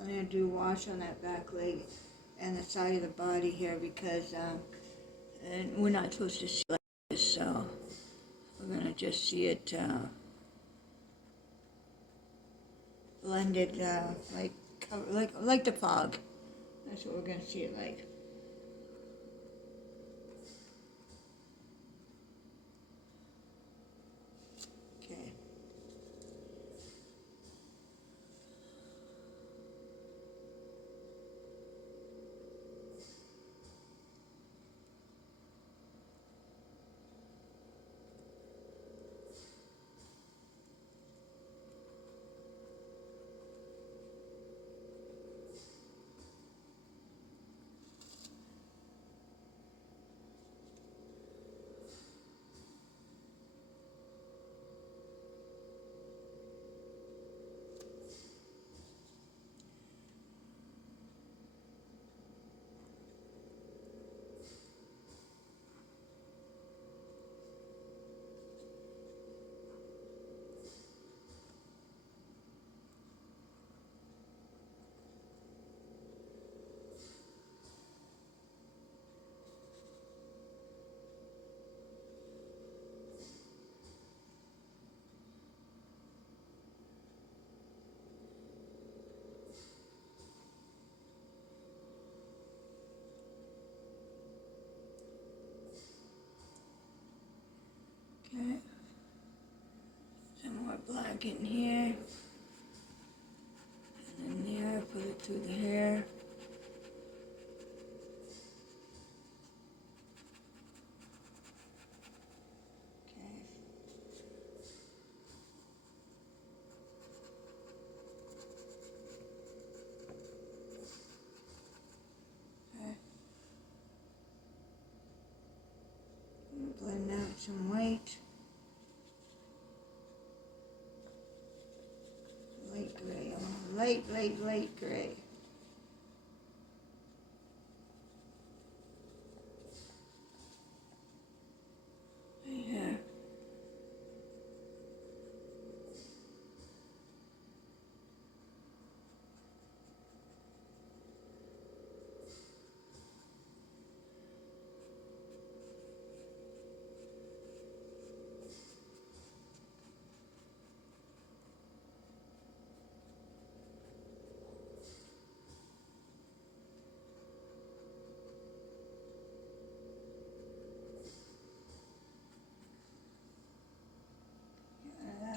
I'm going to do wash on that back leg and the side of the body here because and we're not supposed to see like this, so we're going to just see it blended like the fog. That's what we're going to see it like. Okay. Okay. Some more black in here. And then there, put it through the hair. Blend out some white. Light gray. Oh, light gray. Right here.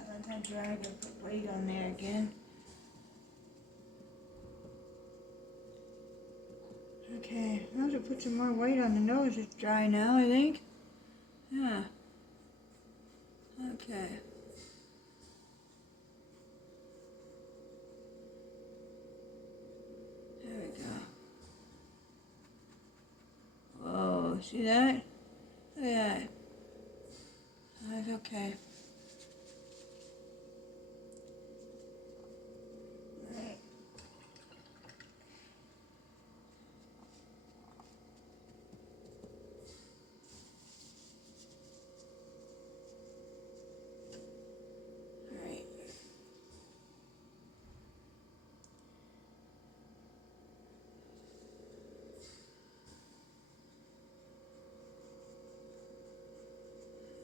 Let that dry. I'm gonna put white on there again. Okay, I'll have to put some more white on the nose. It's dry now, I think. Yeah. Okay. There we go. Whoa, see that? Look at that. That's okay. Right. Right.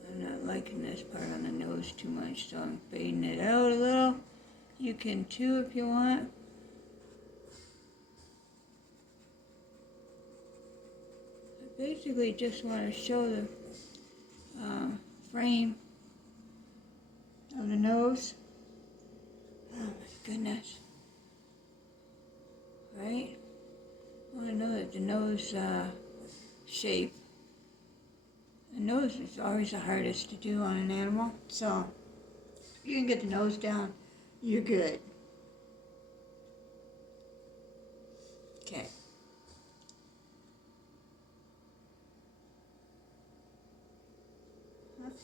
I'm not liking this part on the nose too much, so I'm fading it out a little. You can too if you want. I basically just want to show the frame of the nose. Oh my goodness. Right? I want to know that the nose shape. The nose is always the hardest to do on an animal, so if you can get the nose down, you're good. Okay.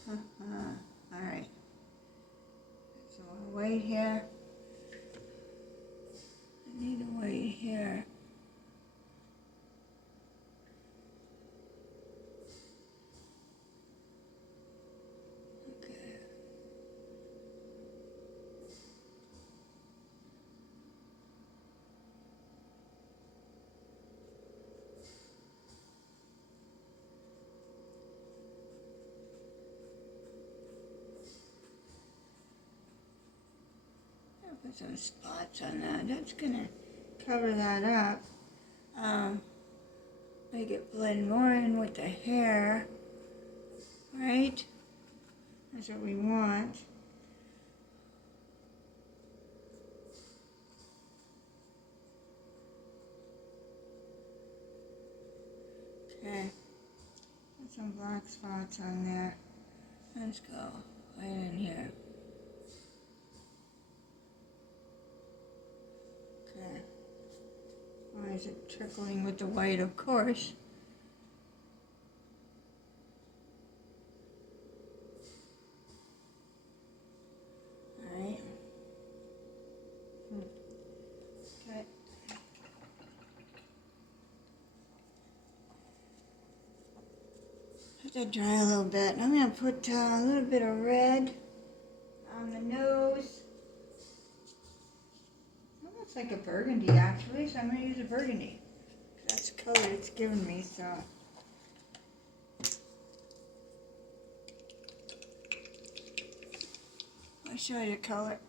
All right. So white here. I need a white here. Okay. I'll put some spots on that. That's gonna cover that up. Make it blend more in with the hair, right? That's what we want. Okay, put some black spots on there. Let's go right in here. Okay. Why is it trickling with the white, of course? Alright. Okay. Let that dry a little bit. I'm going to put a little bit of red on the nose. That looks like a burgundy actually, so I'm going to use a burgundy. That's the color it's given me, so. I'll show you the color.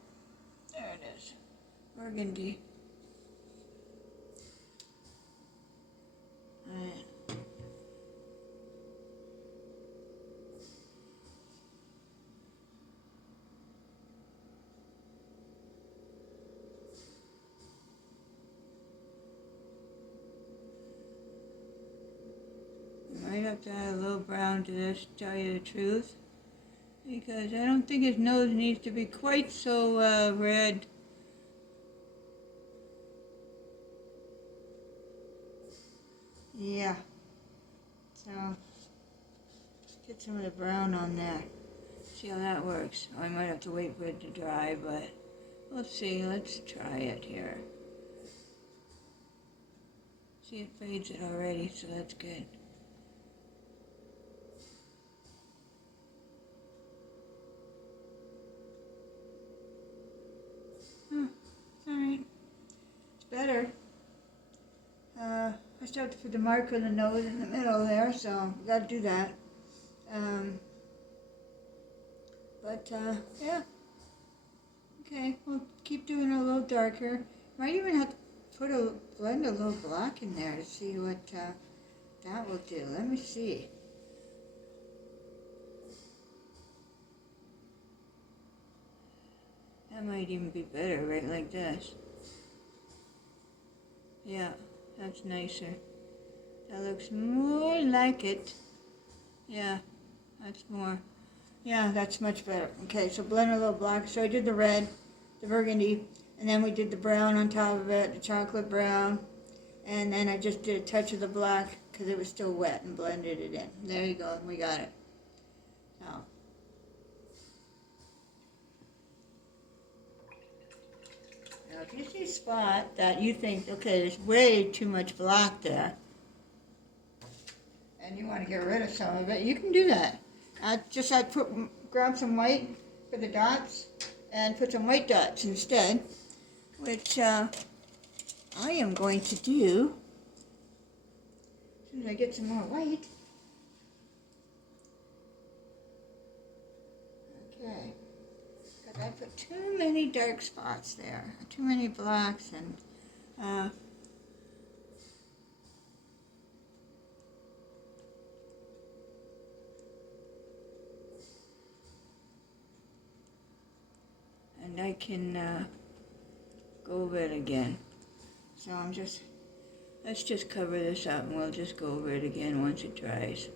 There it is. Burgundy. Alright. have to add a little brown to this, to tell you the truth. Because I don't think his nose needs to be quite so red. Yeah. So, get some of the brown on there. See how that works. I might have to wait for it to dry, but we'll see. Let's try it here. See, it fades it already, so that's good. Alright. It's better. I still have to put the mark on the nose in the middle there, so we gotta do that. Yeah. Okay, we'll keep doing it a little darker. Might even have to blend a little black in there to see what that will do. Let me see. That might even be better, right like this. Yeah, that's nicer. That looks more like it. Yeah, that's more. Yeah, that's much better. Okay, so blend a little black. So I did the red, the burgundy, and then we did the brown on top of it, the chocolate brown. And then I just did a touch of the black because it was still wet and blended it in. There you go, and we got it. Now, if you see a spot that you think, okay, there's way too much black there, and you want to get rid of some of it, you can do that. Grab some white for the dots and put some white dots instead, which I am going to do as soon as I get some more white. Okay, because I put too many dark spots there, too many blacks, and I can go over it again. So let's just cover this up and we'll just go over it again once it dries.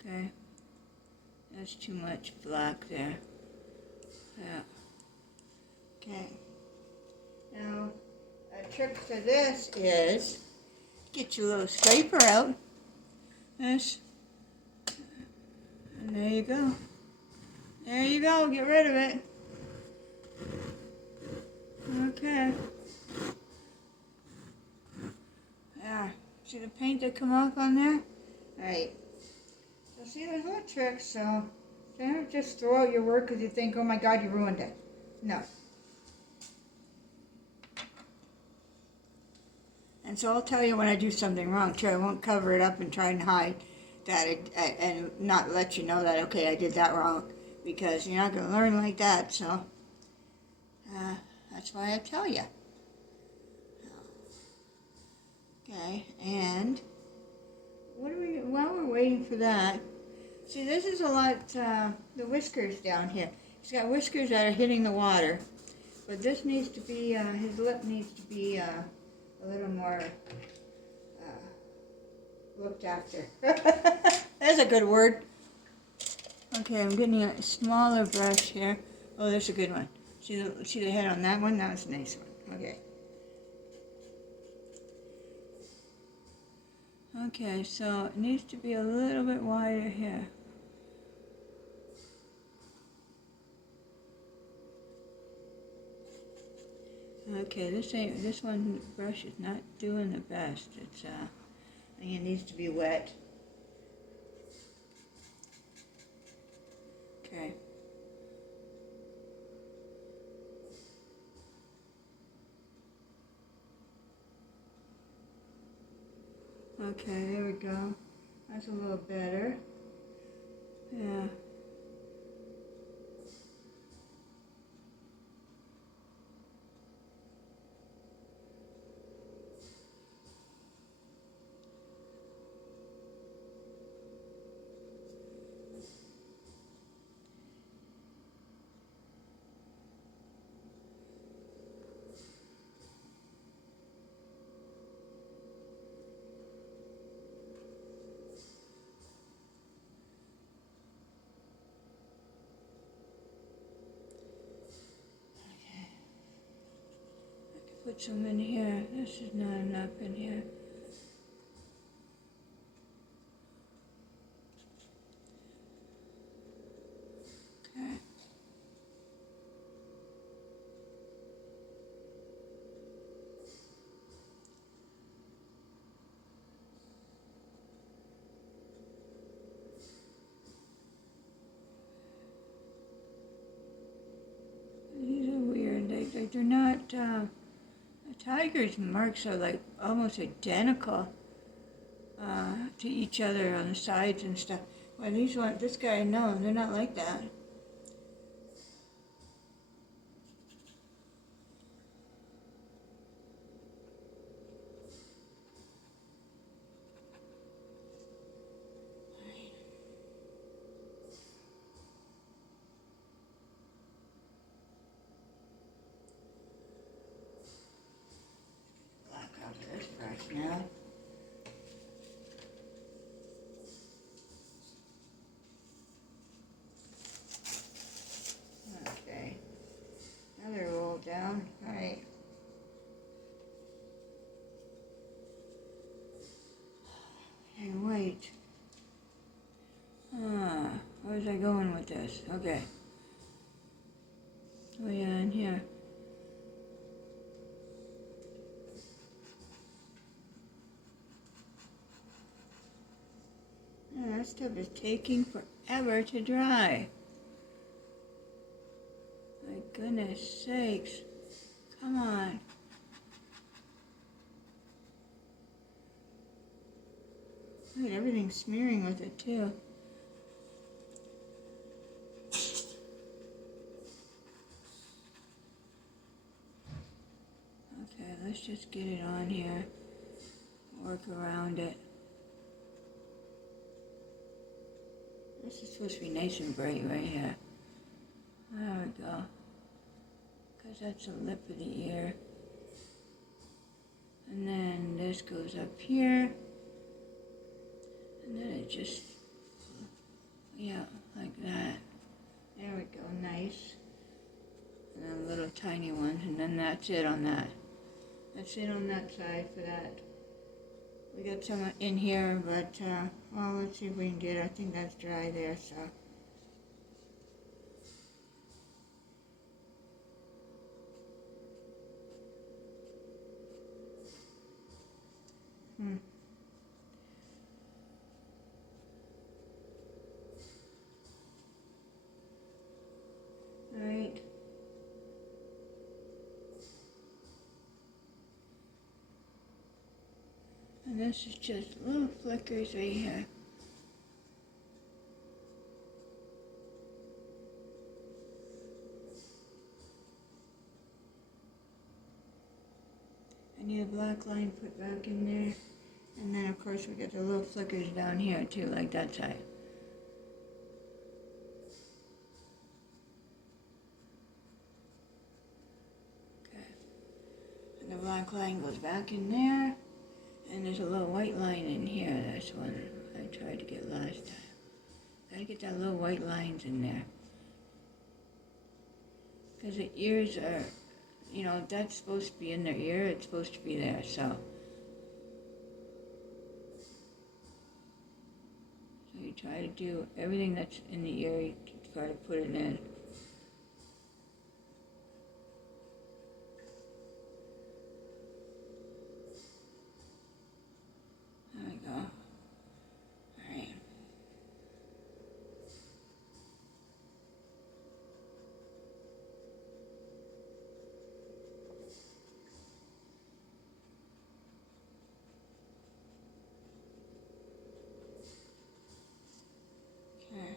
Okay, that's too much black there. Yeah. Okay, now a trick for this is get your little scraper out. This, and there you go. There you go, get rid of it. Okay. There. See the paint that come off on there? Alright. So see, there's little tricks, so don't just throw out your work because you think, oh my god, you ruined it. No. And so I'll tell you when I do something wrong too. I won't cover it up and try and hide that and not let you know that, okay, I did that wrong. Because you're not going to learn like that, so that's why I tell you. Okay, and while we're waiting for that, see, this is a lot, the whiskers down here. He's got whiskers that are hitting the water, but this needs to be, his lip needs to be a little more looked after. That's a good word. Okay, I'm getting a smaller brush here. Oh, that's a good one. See the head on that one? That was a nice one. Okay. Okay, so it needs to be a little bit wider here. Okay, this one brush is not doing the best. It's I think it needs to be wet. Okay. Okay, there we go. That's a little better. Yeah. put some in here. This is not enough in here. Okay. These are weird. They're not, the tiger's marks are like almost identical to each other on the sides and stuff. Well, this guy, no, they're not like that. Black out this brush now. Okay. Another roll down. All right. Hey, wait. Where was I going with this? Okay. Oh yeah, in here. Yeah, that stuff is taking forever to dry. My goodness sakes. Come on. Look at everything smearing with it too. Okay, let's just get it on here. Work around it. This is supposed to be nice and bright right here. There we go. Because that's the lip of the ear. And then this goes up here. And then it just, yeah, like that. There we go, nice. And then little tiny ones, and then that's it on that. That's it on that side for that. We got some in here, but, well, let's see if we can get it. I think that's dry there, so. Right. And this is just little flickers right here. I need a black line put back in there. And then of course we get the little flickers down here too, like that side. Okay. And the black line goes back in there. And there's a little white line in here. That's one I tried to get last time. Gotta get that little white lines in there. Because the ears are, you know, that's supposed to be in their ear, it's supposed to be there, so. So you try to do everything that's in the ear, you try to put it in. There we go. Alright. Okay.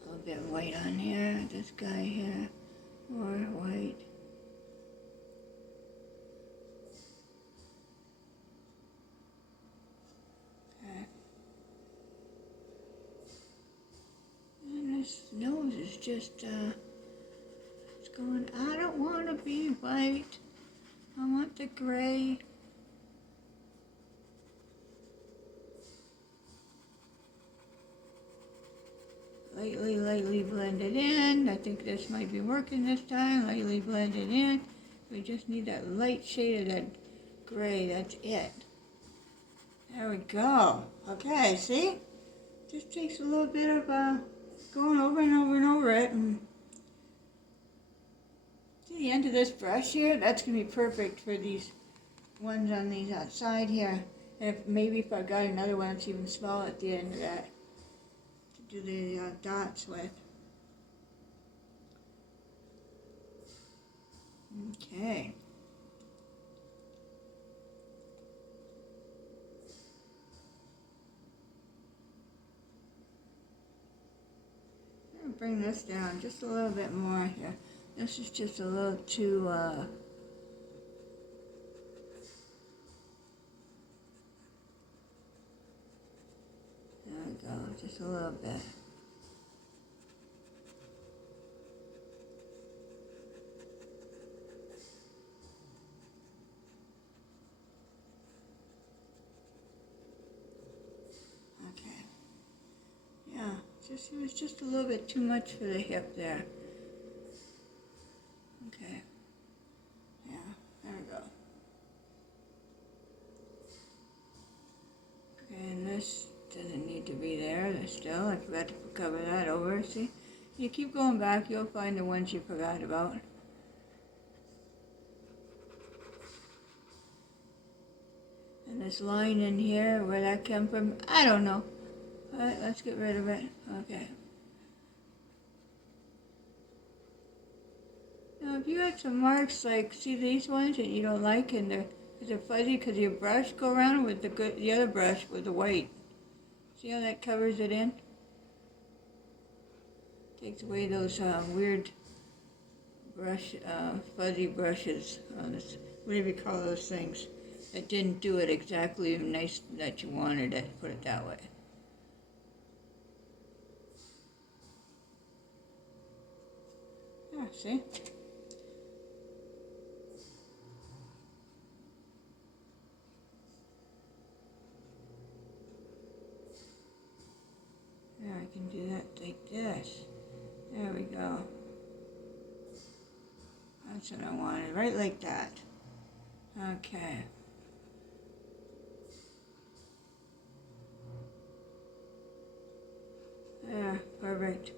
A little bit white on here, this guy here, more white. Okay. And this nose is just, it's going, I don't want to be white. I want the gray. lightly blend it in. I think this might be working this time. Lightly blend it in. We just need that light shade of that gray. That's it. There we go. Okay, see? Just takes a little bit of going over and over and over it. And see the end of this brush here? That's going to be perfect for these ones on these outside here. And maybe if I got another one that's even smaller at the end of that to do the dots with. Okay. I'm going to bring this down just a little bit more here. This is just a little too there we go, just a little bit. Okay. Yeah, it was just a little bit too much for the hip there. Okay. Yeah, there we go. Okay, and this doesn't need to be there still. I forgot to cover that over. See? You keep going back, you'll find the ones you forgot about. And this line in here, where that came from, I don't know. Alright, let's get rid of it. Okay. Now, if you had some marks, like, see these ones that you don't like, and they're fuzzy because your brush, go around with the other brush with the white. See how that covers it in? Takes away those weird brush, fuzzy brushes on this, whatever you call those things, that didn't do it exactly nice that you wanted it, put it that way. Yeah, see? There, I can do that like this. There we go. That's what I wanted, right like that. Okay. There, perfect.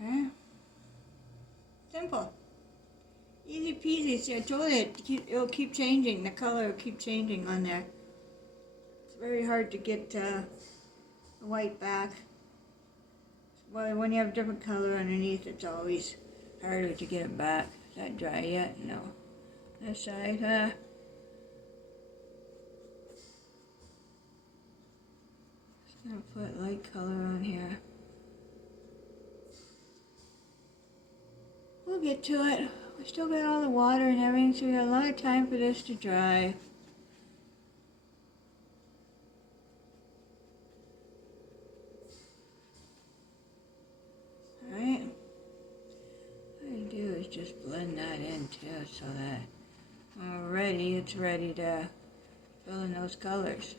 Okay. Simple. Easy peasy. See, I told you, it'll keep changing. The color will keep changing on there. It's very hard to get the white back. Well, when you have a different color underneath, it's always harder to get it back. Is that dry yet? No. This side, just gonna put light color on here. We'll get to it. We still got all the water and everything, so we got a lot of time for this to dry. Alright. What I do is just blend that in too, so that already it's ready to fill in those colors.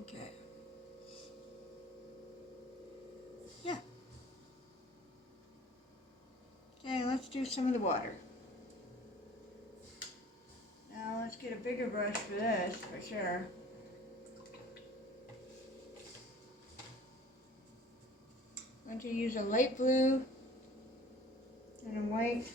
Okay. Yeah. Okay, let's do some of the water. Now let's get a bigger brush for this, for sure. I'm going to use a light blue and a white.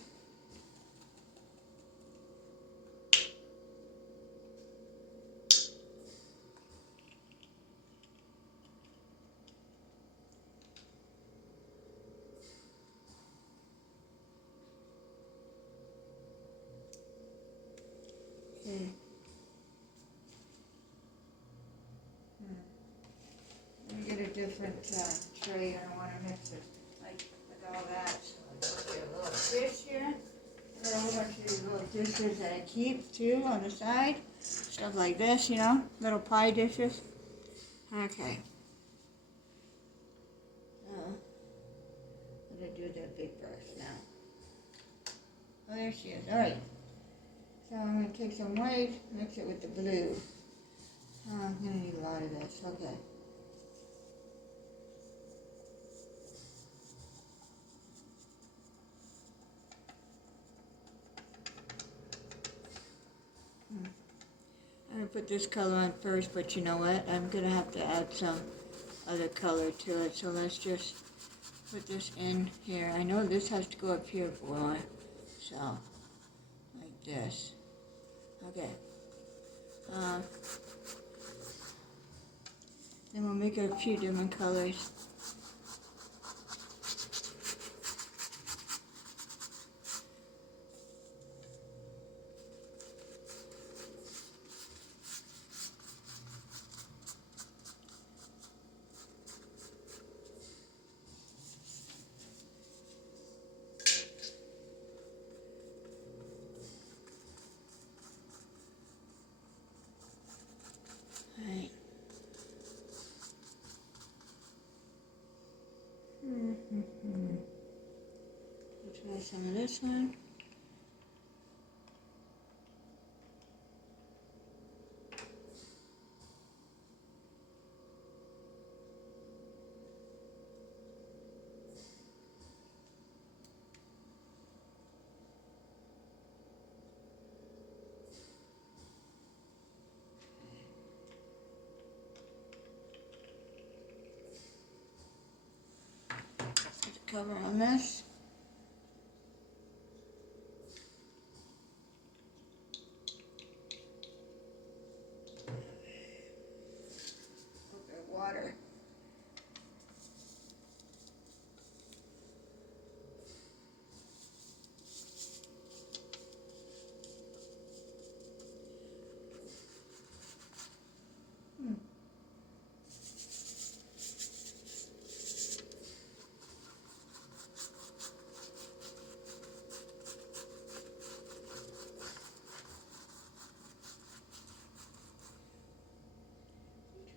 Let me get a different tray. I don't want to mix it like with all that. So I'll get a little dish here. I got a whole bunch of these little dishes that I keep too on the side. Stuff like this, you know, little pie dishes. Okay. Oh, there she is. All right. So I'm going to take some white, mix it with the blue. Oh, I'm going to need a lot of this. Okay. I'm going to put this color on first, but you know what? I'm going to have to add some other color to it. So let's just put this in here. I know this has to go up here, boy. So, like this. Okay. Then we'll make it a few different colors. Right. Try some of this one. Put the cover on this. Water.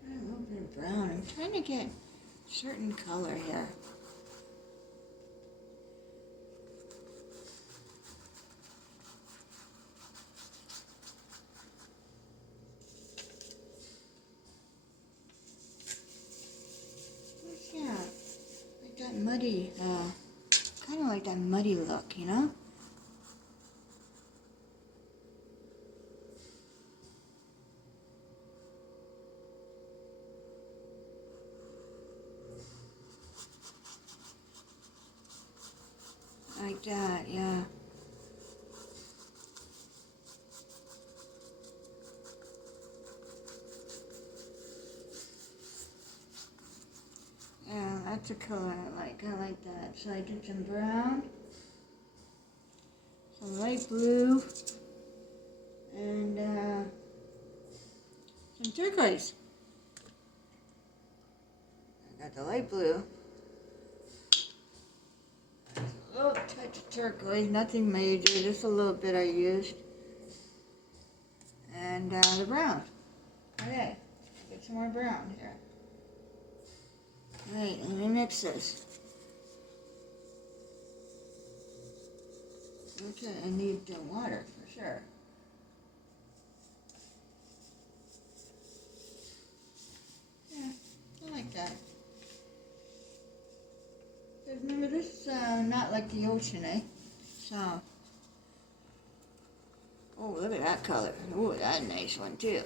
Try a little bit of brown. I'm trying to get a certain color here. Yeah, like that muddy, kind of like that muddy look, you know? Like that, yeah. Yeah, that's a color I like. I like that. So I did some brown, some light blue, and some turquoise. I got the light blue. A little touch of turquoise, nothing major, just a little bit I used. And the brown. Okay, get some more brown here. Alright, let me mix this. Okay, I need water for sure. Yeah, I like that. Because remember, this is not like the ocean, eh? So, oh, look at that color. Oh, that's a nice one too.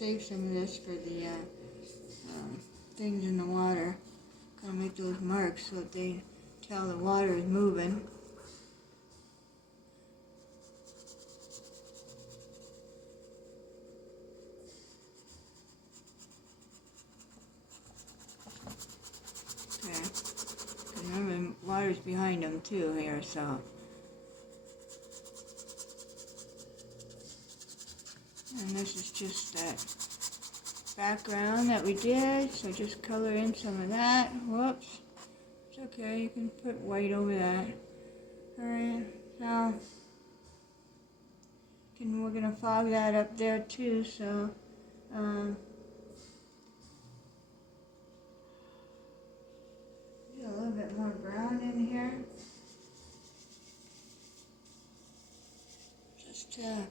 save some of this for the things in the water. Gonna make those marks so that they tell the water is moving. Okay. Remember, the water's behind them too here, so. And this is just that background that we did, so just color in some of that. Whoops. It's okay, you can put white over that. Alright, so we're going to fog that up there too, so do a little bit more brown in here. Just to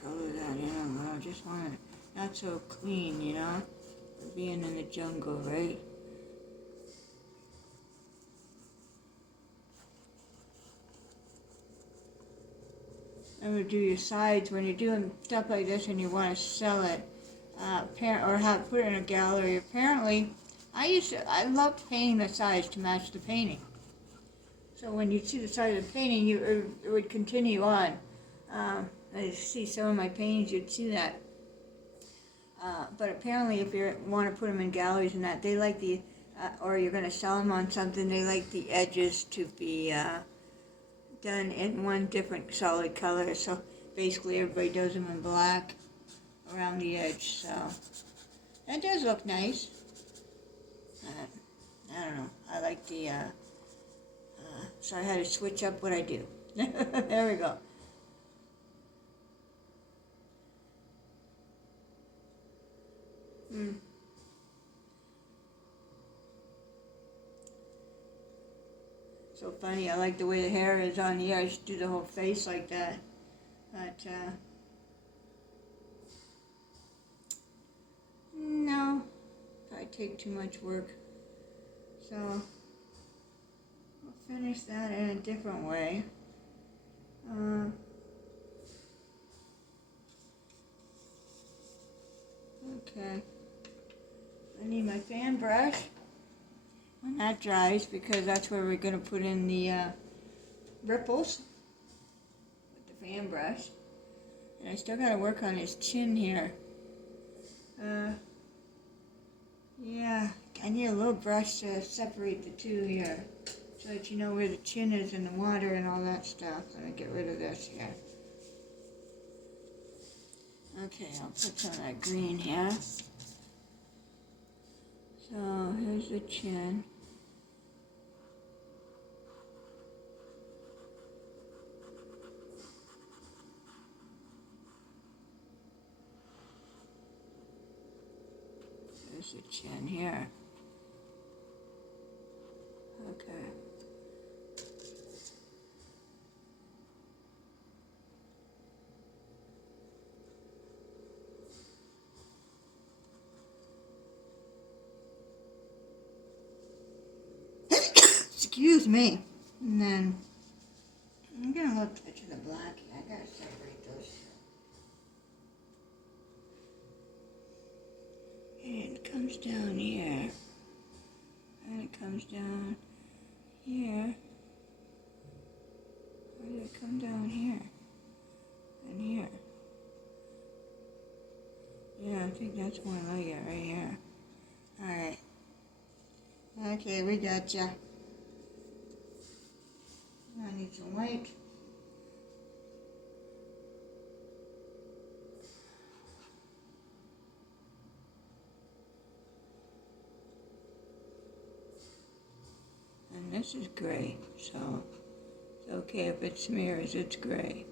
color that in. I just want it not so clean, you know, for being in the jungle, right? Remember, do your sides when you're doing stuff like this and you want to sell it, or put it in a gallery. Apparently, I loved painting the sides to match the painting. So when you see the side of the painting, it would continue on. I see some of my paintings, you'd see that. But apparently, if you want to put them in galleries and that, they like the, or you're going to sell them on something, they like the edges to be done in one different solid color. So basically, everybody does them in black around the edge. So that does look nice. I don't know. I like the. So I had to switch up what I do. There we go. So funny, I like the way the hair is on here. I should do the whole face like that. But, no, probably take too much work. So, we'll finish that in a different way. Okay. I need my fan brush when that dries, because that's where we're going to put in the ripples with the fan brush. And I still got to work on his chin here. Yeah, I need a little brush to separate the two here, so that you know where the chin is in the water and all that stuff. Let me get rid of this here. Okay, I'll put some of that green here. So here's the chin. There's the chin here. Okay. Excuse me. And then I'm getting a little touch of the black here. I gotta separate those two. And it comes down here. And it comes down here. Or does it come down here? And here. Yeah, I think that's more like it right here. Alright. Okay, we gotcha. I need some white. And this is gray, so it's okay if it smears, it's gray.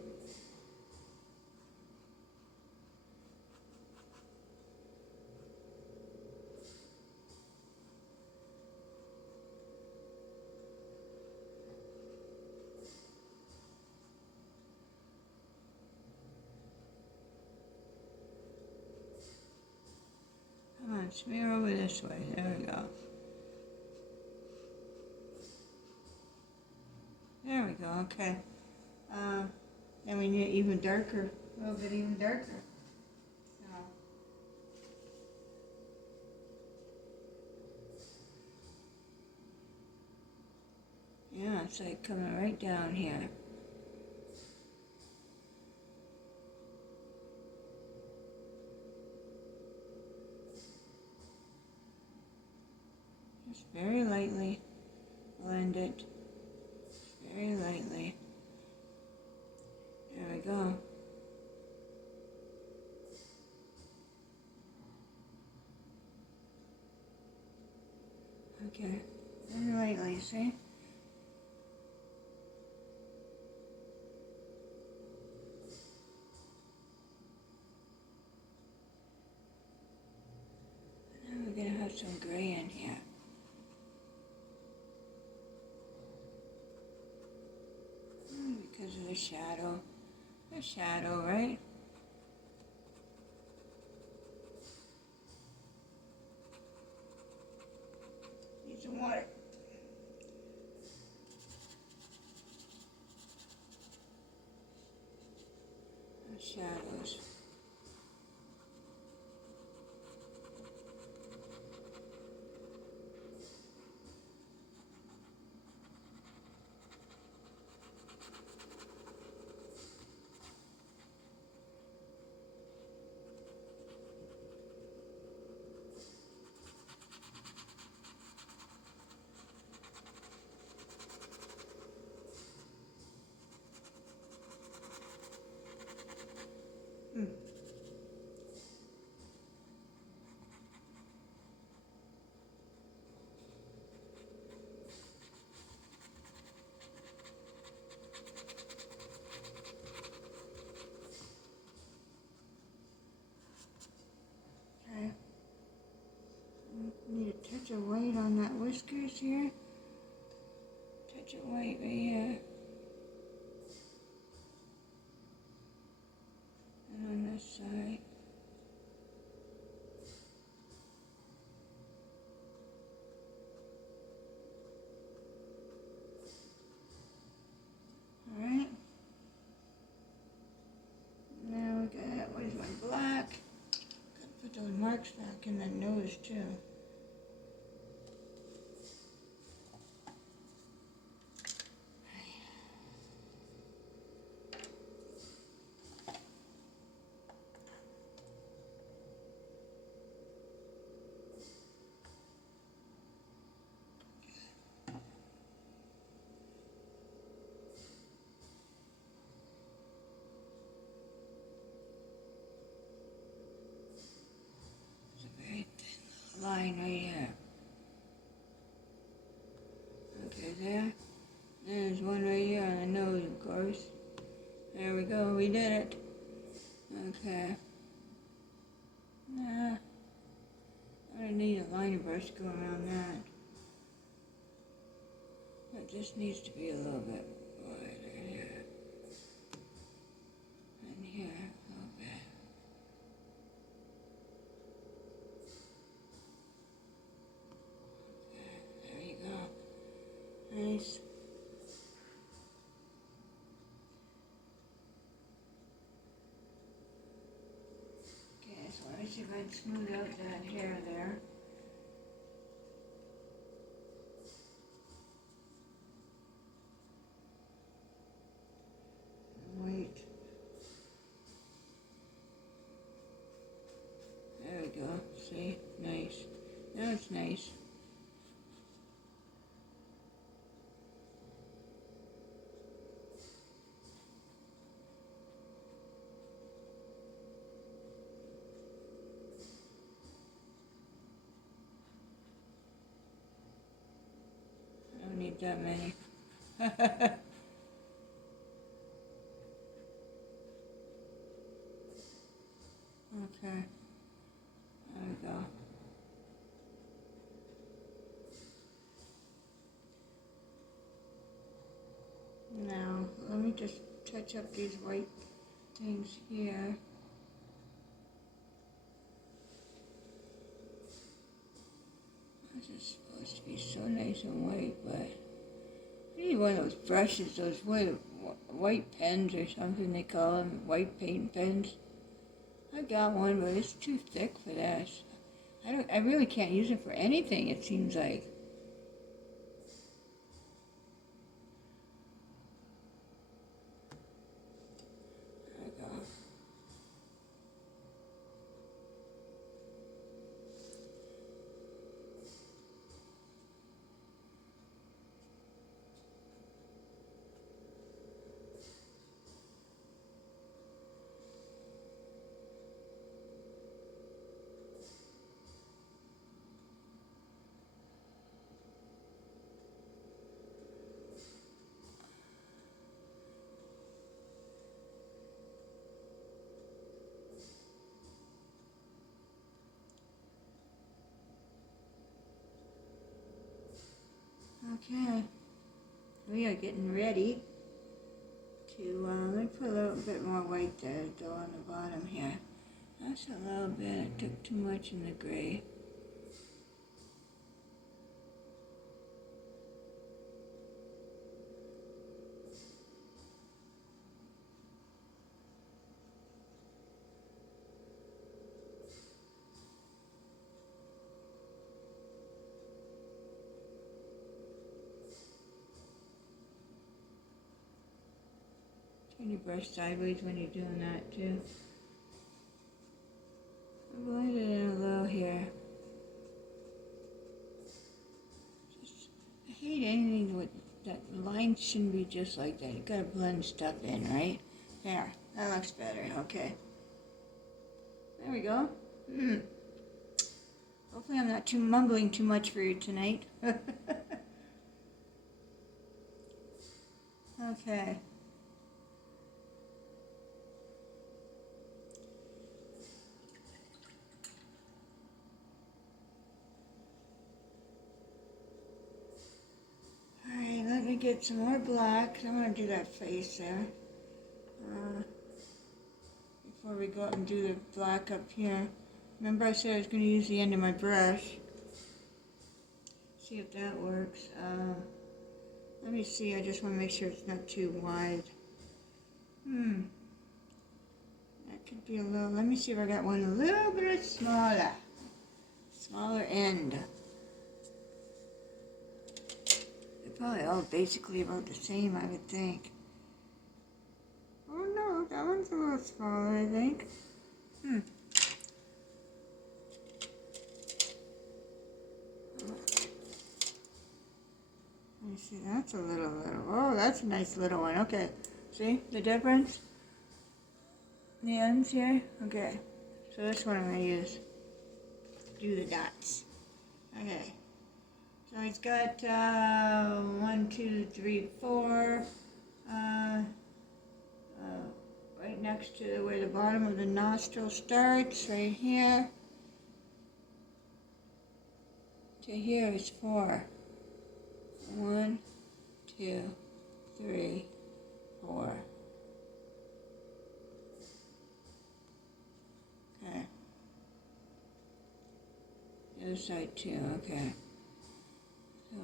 smear over this way. There we go. There we go, okay. Then we need even darker, a little bit even darker. Yeah, it's like coming right down here. Just very lightly blend it. Very lightly. There we go. Okay, very lightly, see? And then we're gonna have some gray in here. Because of the shadow. The shadow, right? Need some water. The shadows. Okay. Need a touch of white on that whiskers here. Touch of white right here. And on this side. Alright. Now we got, where's my black? Gotta put those marks back in the nose too. Line right here. Okay, there. There's one right here on the nose, of course. There we go, we did it. Okay. I'm gonna need a liner brush to go around that. It just needs to be a little bit wider here. And here, a little bit. Nice. Okay, so let me see if I can smooth out that hair there. Wait. There we go. See? Nice. Now it's nice. Need that many. Okay. There we go. Now, let me just touch up these white things here. some white, but I need one of those brushes, those white pens or something they call them, white paint pens. I got one, but it's too thick for that. I really can't use it for anything, it seems like. There we go. Okay, we are getting ready to, let me put a little bit more white there, though, on the bottom here. That's a little bit, I took too much in the gray. Turn your brush sideways when you're doing that too. I'm blend it in a little here. I hate anything with that line shouldn't be just like that. You gotta blend stuff in, right? There, that looks better. Okay. There we go. Hopefully I'm not mumbling too much for you tonight. Okay. Alright, let me get some more black. I'm going to do that face there. Before we go out and do the black up here. Remember I said I was going to use the end of my brush. See if that works. Let me see, I just want to make sure it's not too wide. That could be a little, let me see if I got one a little bit smaller. Smaller end. They're probably all basically about the same, I would think. Oh no, that one's a little smaller, I think. Let me see, that's a little. Oh, that's a nice little one. Okay, see the difference? The ends here? Okay, so this one I'm going to use. Do the dots. Okay, so it's got 1, 2, 3, 4. Right next to where the bottom of the nostril starts, right here. To here is 4. 1, 2, 3, 4. Okay. The other side too, okay. So,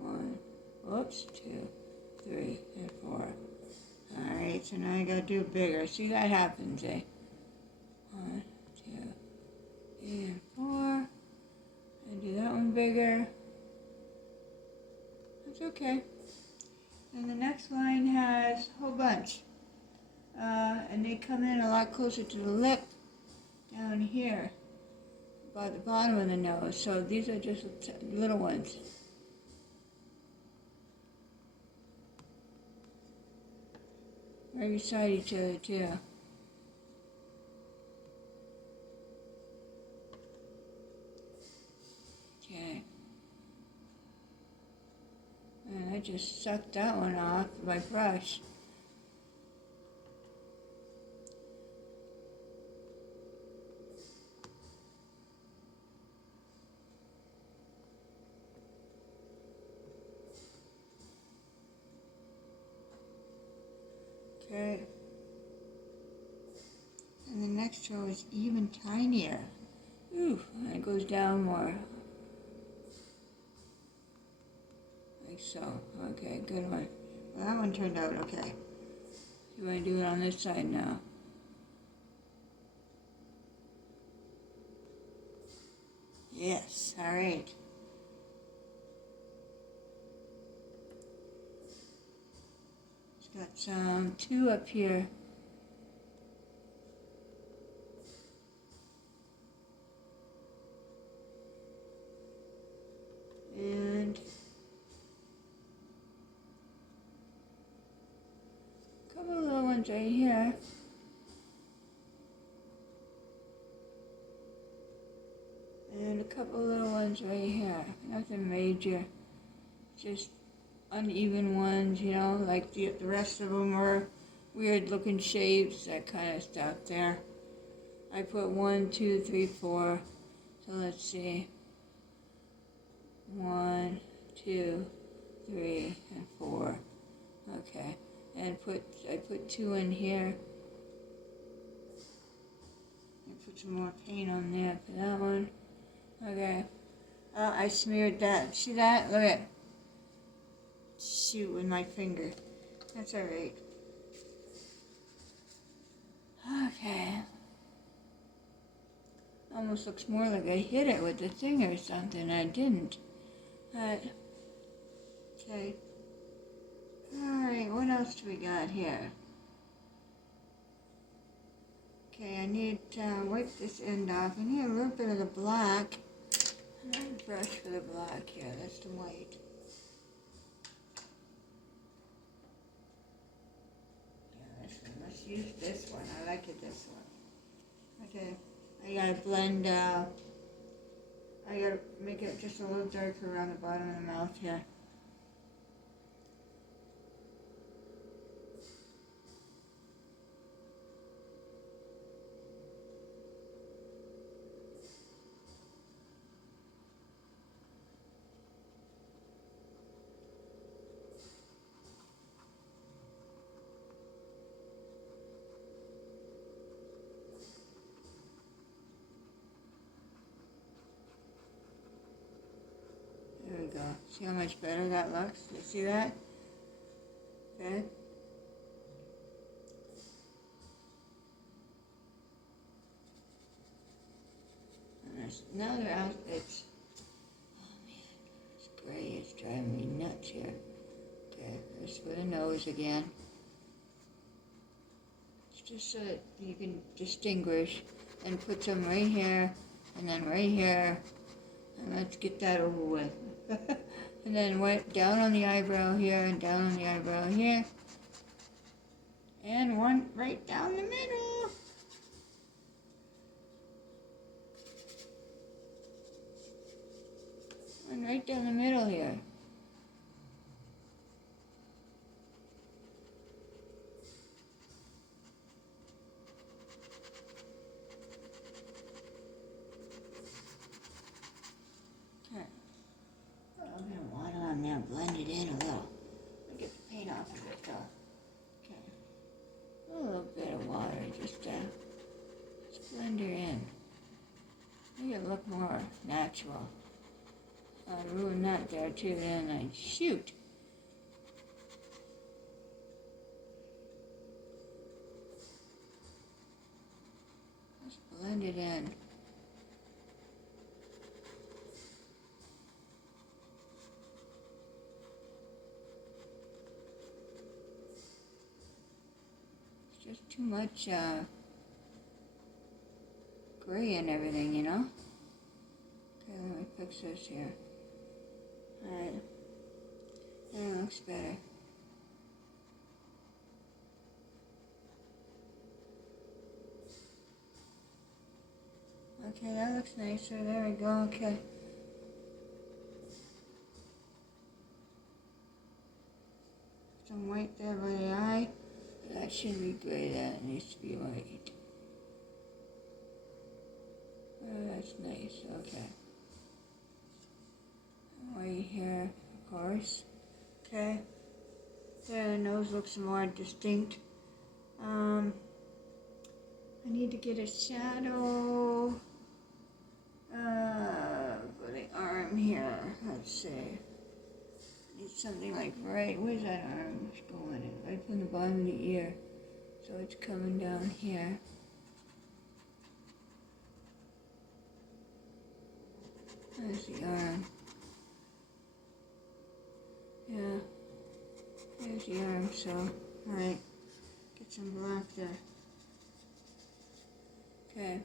1, whoops, 2, 3, and 4. Alright, so now I gotta do bigger. See, that happens, eh? 1, 2, 3, and 4. And do that one bigger. That's okay. And the next line has a whole bunch. And they come in a lot closer to the lip down here by the bottom of the nose. So these are just little ones. Right beside each other too. Okay. And I just sucked that one off with my brush. Okay. And the next row is even tinier. Ooh, and it goes down more. Like so. Okay, good one. Well, that one turned out okay. You want to do it on this side now? Yes, all right. It's got some two up here. And a couple of little ones right here. And a couple of little ones right here. Nothing major. Just uneven ones, you know, like the rest of them are weird looking shapes, that kind of stuff there. I put 1, 2, 3, 4. So let's see. 1, 2, 3, and 4. Okay. And I put 2 in here. And put some more paint on there for that one. Okay. I smeared that. See that? Look at it. Shoot with my finger. That's alright. Okay. Almost looks more like I hit it with the thing or something. I didn't. Okay. Alright, what else do we got here? Okay, I need to wipe this end off. I need a little bit of the black. I need a brush for the black here. That's the white. Let's use this one. I like it this one. Okay. I gotta blend, I gotta make it just a little darker around the bottom of the mouth here. There we go. See how much better that looks? You see that? Okay. Now they're out. It's, oh man, it's gray. It's driving me nuts here. Okay, this for the nose again. It's just so that you can distinguish, and put some right here, and then right here, and let's get that over with. And then went down on the eyebrow here, and down on the eyebrow here, and one right down the middle. One right down the middle here. Blend it in a little. Let me get the paint off of it though. Okay. A little bit of water, just blend her in. Make it look more natural. I ruined that there too, then I shoot. Just blend it in. Just too much gray and everything, you know? Okay, let me fix this here. Alright. That looks better. Okay, that looks nicer. There we go. Okay. Some white there by the eye. That shouldn't be gray, that needs to be white. Oh, that's nice, okay. White here, of course. Okay. There, the nose looks more distinct. I need to get a shadow for the arm here. Let's see. Need something like right, where's that arm going? Right from the bottom of the ear. So it's coming down here. There's the arm. Yeah, there's the arm, so, alright, get some black there. Okay.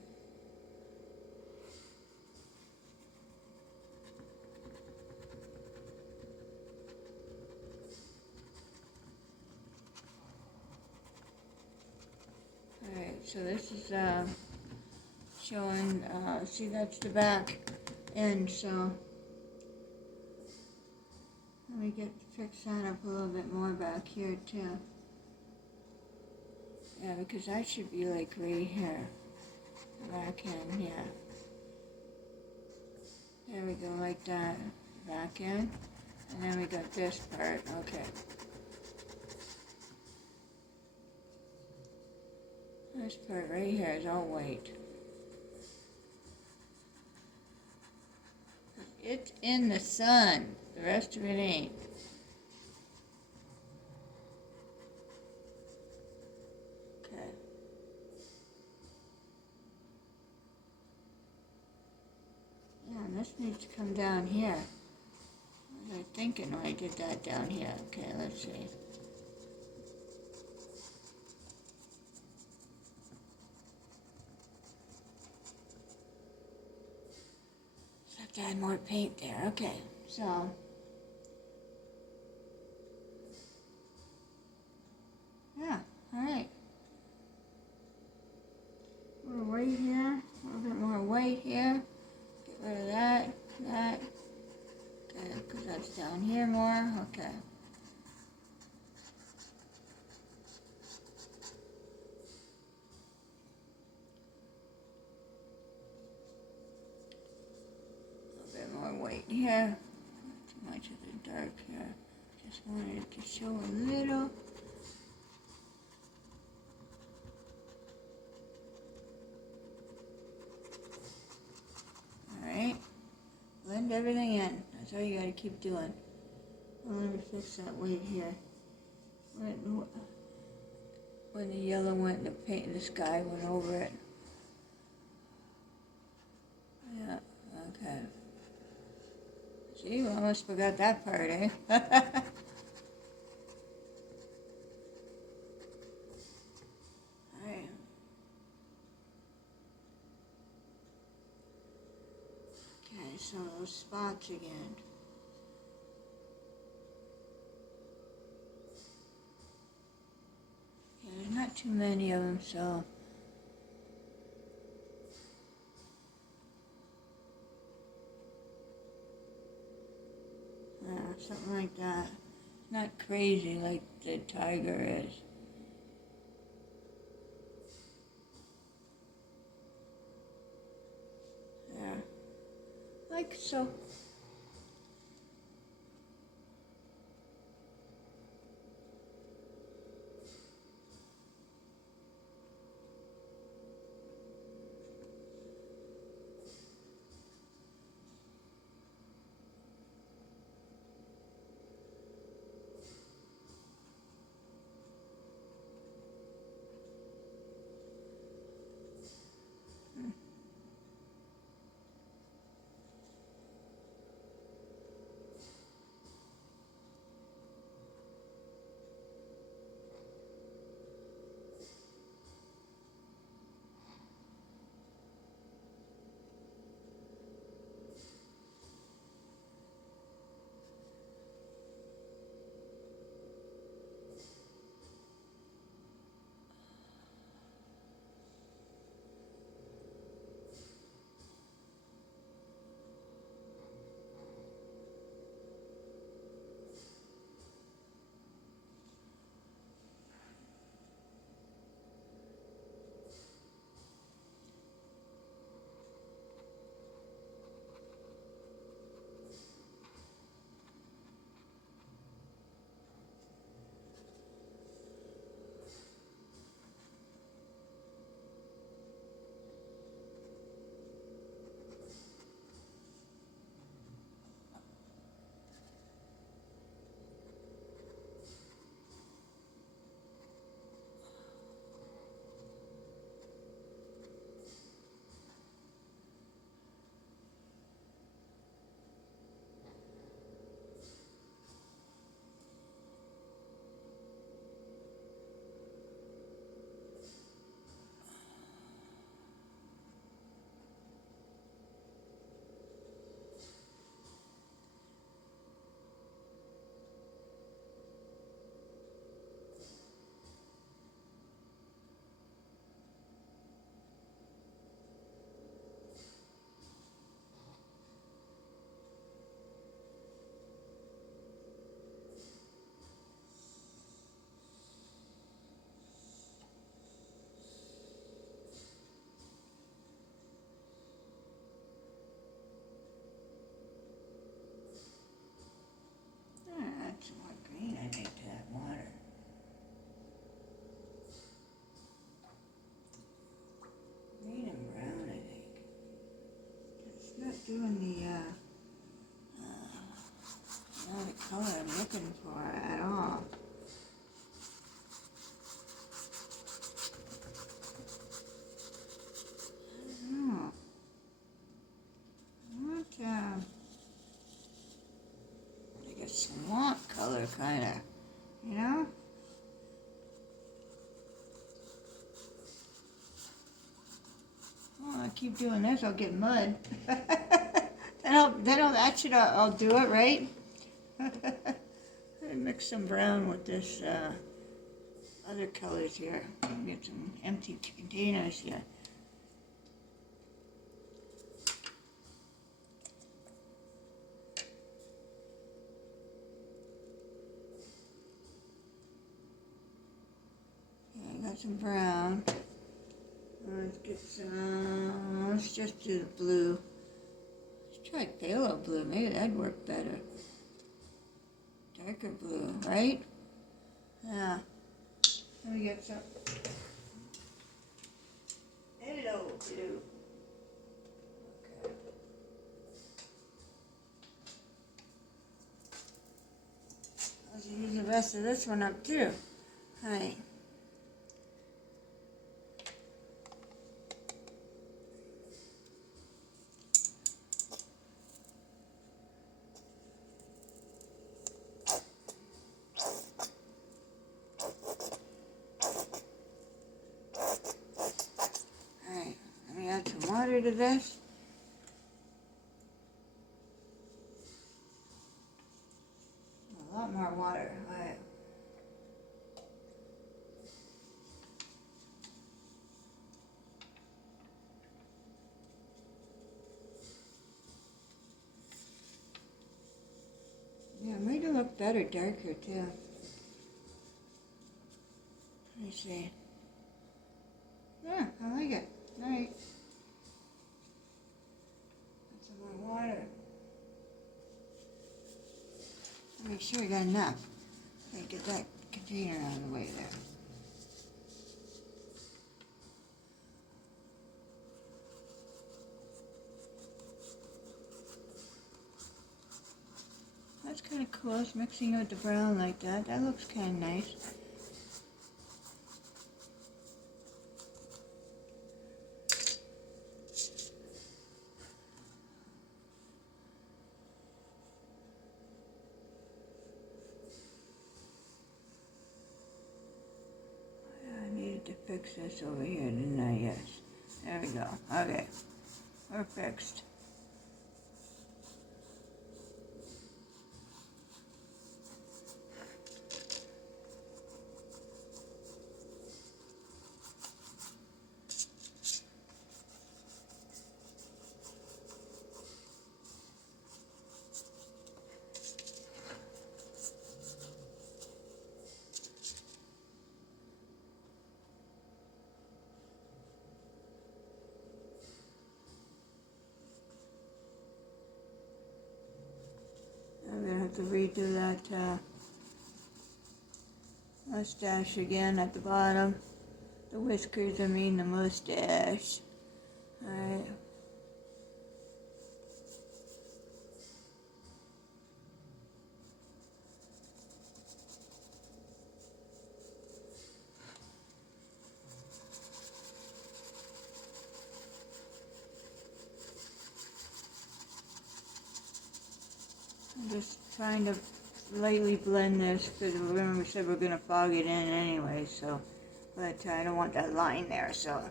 Alright, so this is showing, see that's the back end, so let me fix that up a little bit more back here too. Yeah, because that should be like right here, the back end, yeah. There we go, like that, back end, and then we got this part, okay. This part right here is all white. It's in the sun. The rest of it ain't. Okay. Yeah, and this needs to come down here. What was I thinking when I did that down here? Okay, let's see. Have to add more paint there. Okay, so yeah, all right. A little white here, a little bit more white here. Get rid of that. Okay, because that's down here more. Okay. White here, not too much of the dark here. Just wanted to show a little. Alright, blend everything in. That's all you gotta keep doing. Well, let me fix that white here. When the yellow went, the paint in the sky went over it. Yeah, okay. See, we almost forgot that part, eh? Alright. Okay, so those spots again. Yeah, there's not too many of them, so. Yeah, something like that. Not crazy like the tiger is. Yeah, like so. keep doing this, I'll get mud. That should, I'll do it, right? I mix some brown with this other colors here. Get some empty containers here. Okay, I got some brown. Let's get some, let's just do the blue. Let's try phthalo blue, maybe that'd work better. Darker blue, right? Yeah. Let me get some phthalo blue. Okay. Let's use the rest of this one up too. Alright. Add some water to this. A lot more water. All right. Yeah, it made it look better, darker too. Let me see. Yeah, I like it. All right. Water. Make sure we got enough. Okay, get that container out of the way there. That's kind of cool. It's mixing it with the brown like that. That looks kind of nice. To fix this over here, didn't I? Yes. There we go. Okay. We're fixed. I'm going to have to redo that mustache again at the bottom. The whiskers, I mean the mustache. Alright. I'm just trying to lightly blend this because remember we said we're going to fog it in anyway, so, but I don't want that line there, so,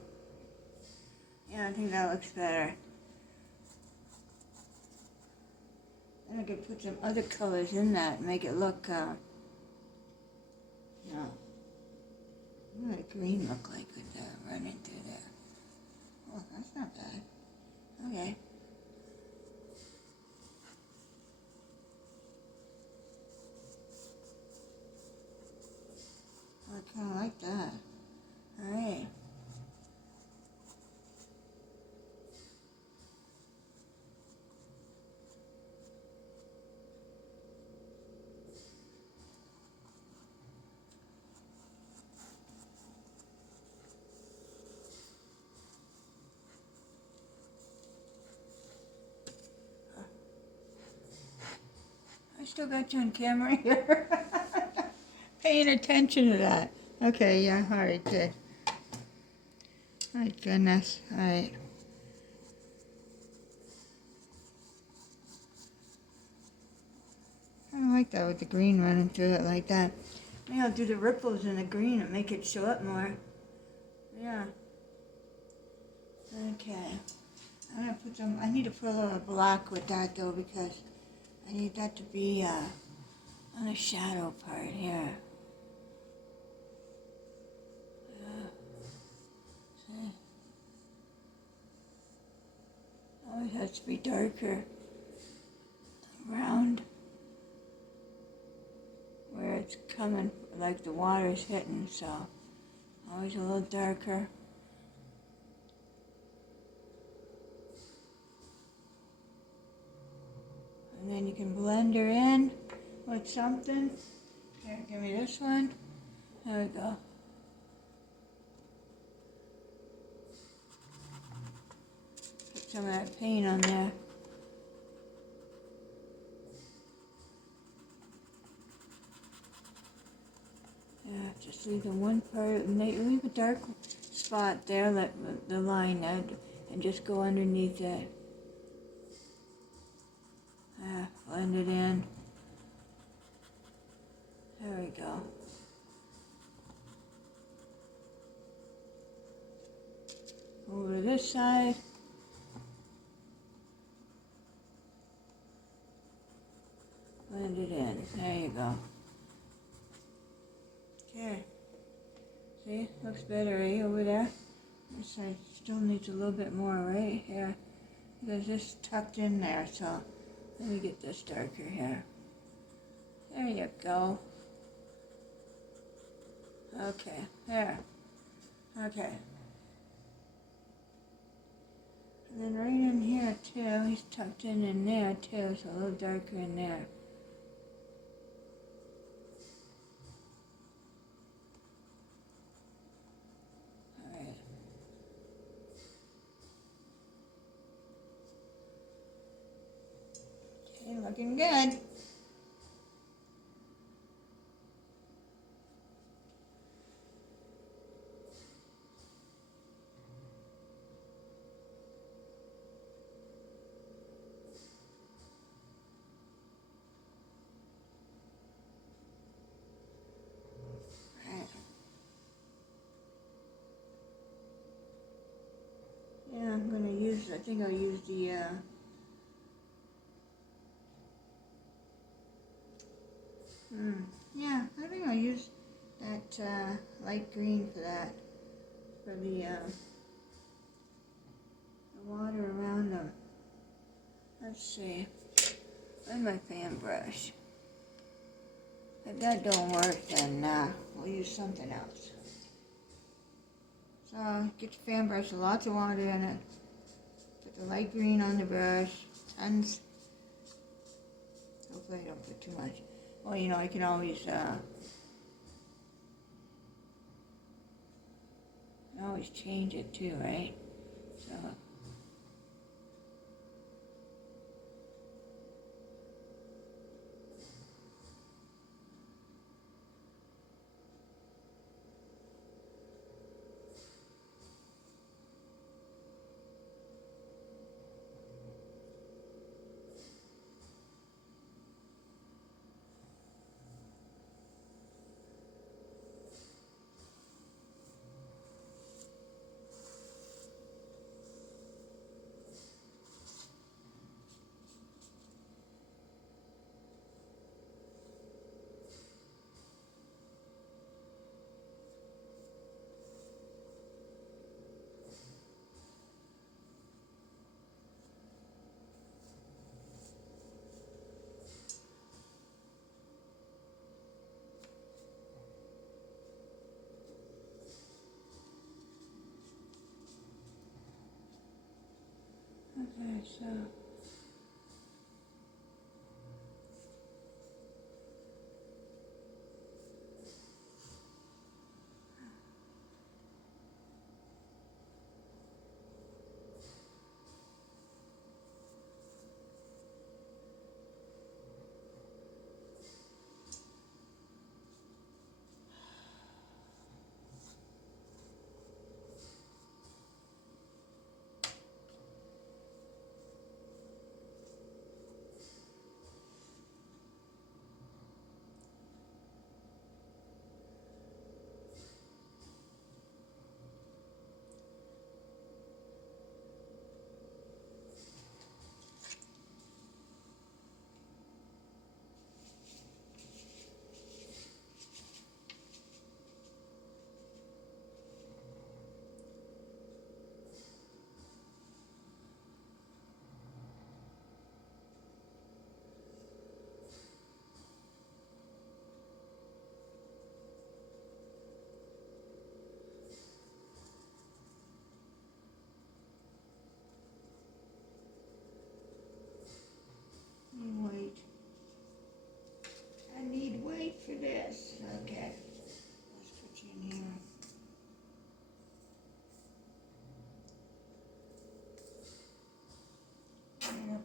yeah, I think that looks better. Then I could put some other colors in that and make it look, what does green look like with that running through there? Oh, that's not bad. Okay. I kind of like that. Alright. I still got you on camera here. Paying attention to that. Okay, yeah, alright, good. My goodness, alright. I like that with the green running through it like that. Maybe I'll do the ripples in the green and make it show up more. Yeah. Okay. I'm gonna put some, I need to put a little black with that though, because I need that to be on the shadow part here. See? Always has to be darker around where it's coming, like the water's hitting, so always a little darker. And then you can blend her in with something. Here, give me this one. There we go. Put some of that paint on there. Yeah, just leave the one part, leave a dark spot there, let the line out, and just go underneath it. Blend it in. There we go. Over to this side. Blend it in. There you go. Okay. See? Looks better right over there. This side still needs a little bit more right here. Because this tucked in there, so let me get this darker here. There you go. Okay, there. Okay. And then right in here too, he's tucked in there too, so a little darker in there. Alright. Okay, looking good. Yeah, I'm gonna use, I think I'll use the, yeah, I think I'll use that, light green for that, for the water around them. Let's see, where's my fan brush? If that don't work, then, we'll use something else. So, get your fan brush with lots of water in it. Put the light green on the brush. Tons. Hopefully I don't put too much. Well, you know, I can always, change it too, right? So. Okay, so.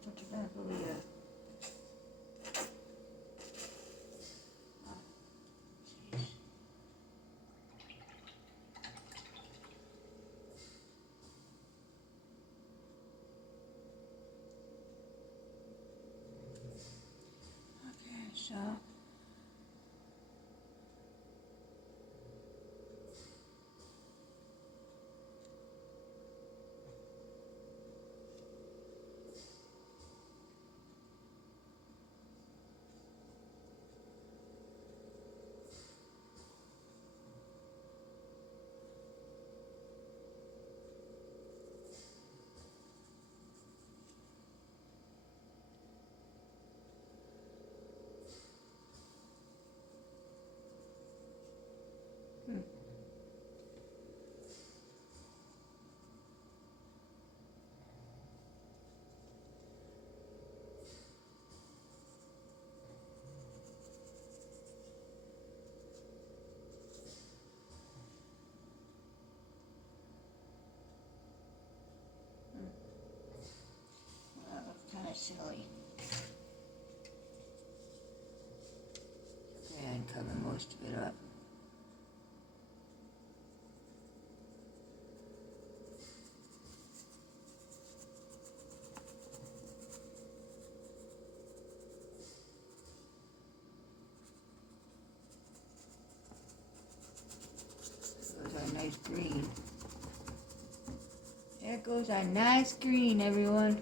what you're gonna believe. Okay, so. That looks kind of silly. Okay, I'd cover most of it up. There's our nice green. There goes our nice green, everyone.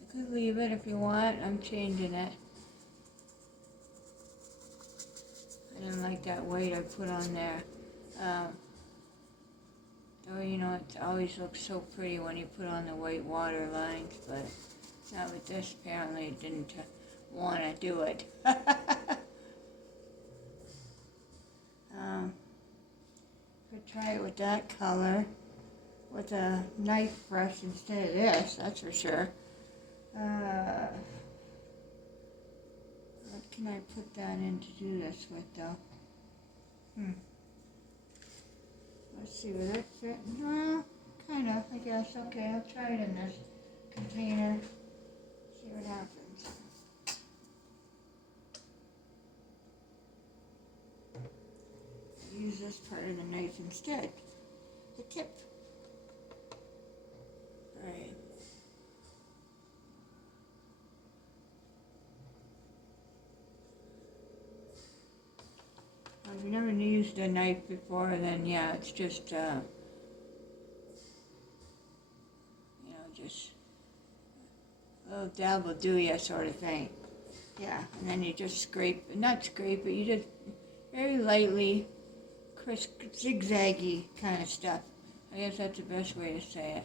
You could leave it if you want. I'm changing it. I didn't like that white I put on there. Though, you know, it always looks so pretty when you put on the white water lines, but not with this. Apparently it didn't want to do it. Could try it with that color, with a knife brush instead of this, that's for sure. What can I put that in to do this with, though? Let's see, will that fit? Well, kind of, I guess. Okay, I'll try it in this container. See what happens. Use this part of the knife instead. The tip. Alright. Well, if you never used a knife before, then yeah, it's just, you know, just a little dab will do ya sort of thing. Yeah, and then you just scrape, not scrape it, you just very lightly, crisp, zigzaggy kind of stuff. I guess that's the best way to say it.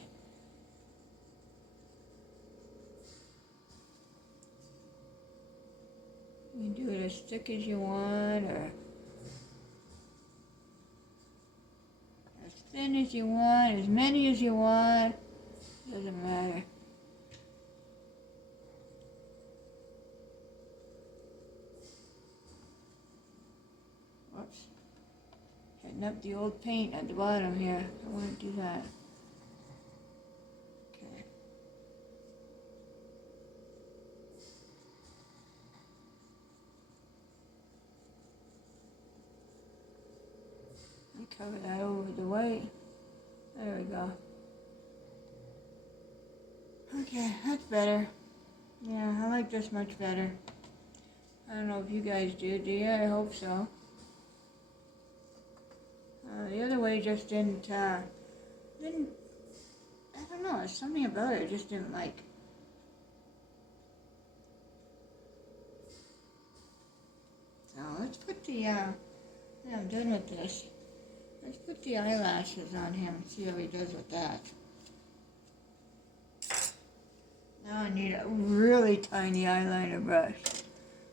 You can do it as thick as you want, or as thin as you want, as many as you want. Doesn't matter. Whoops. Hitting up the old paint at the bottom here. I want to do that. Okay. And cover that over the white. There we go. Okay, that's better. Yeah, I like this much better. I don't know if you guys do you? I hope so. The other way just didn't, I don't know, there's something about it I just didn't like. So let's put the, yeah, I'm done with this. Let's put the eyelashes on him and see how he does with that. Now I need a really tiny eyeliner brush.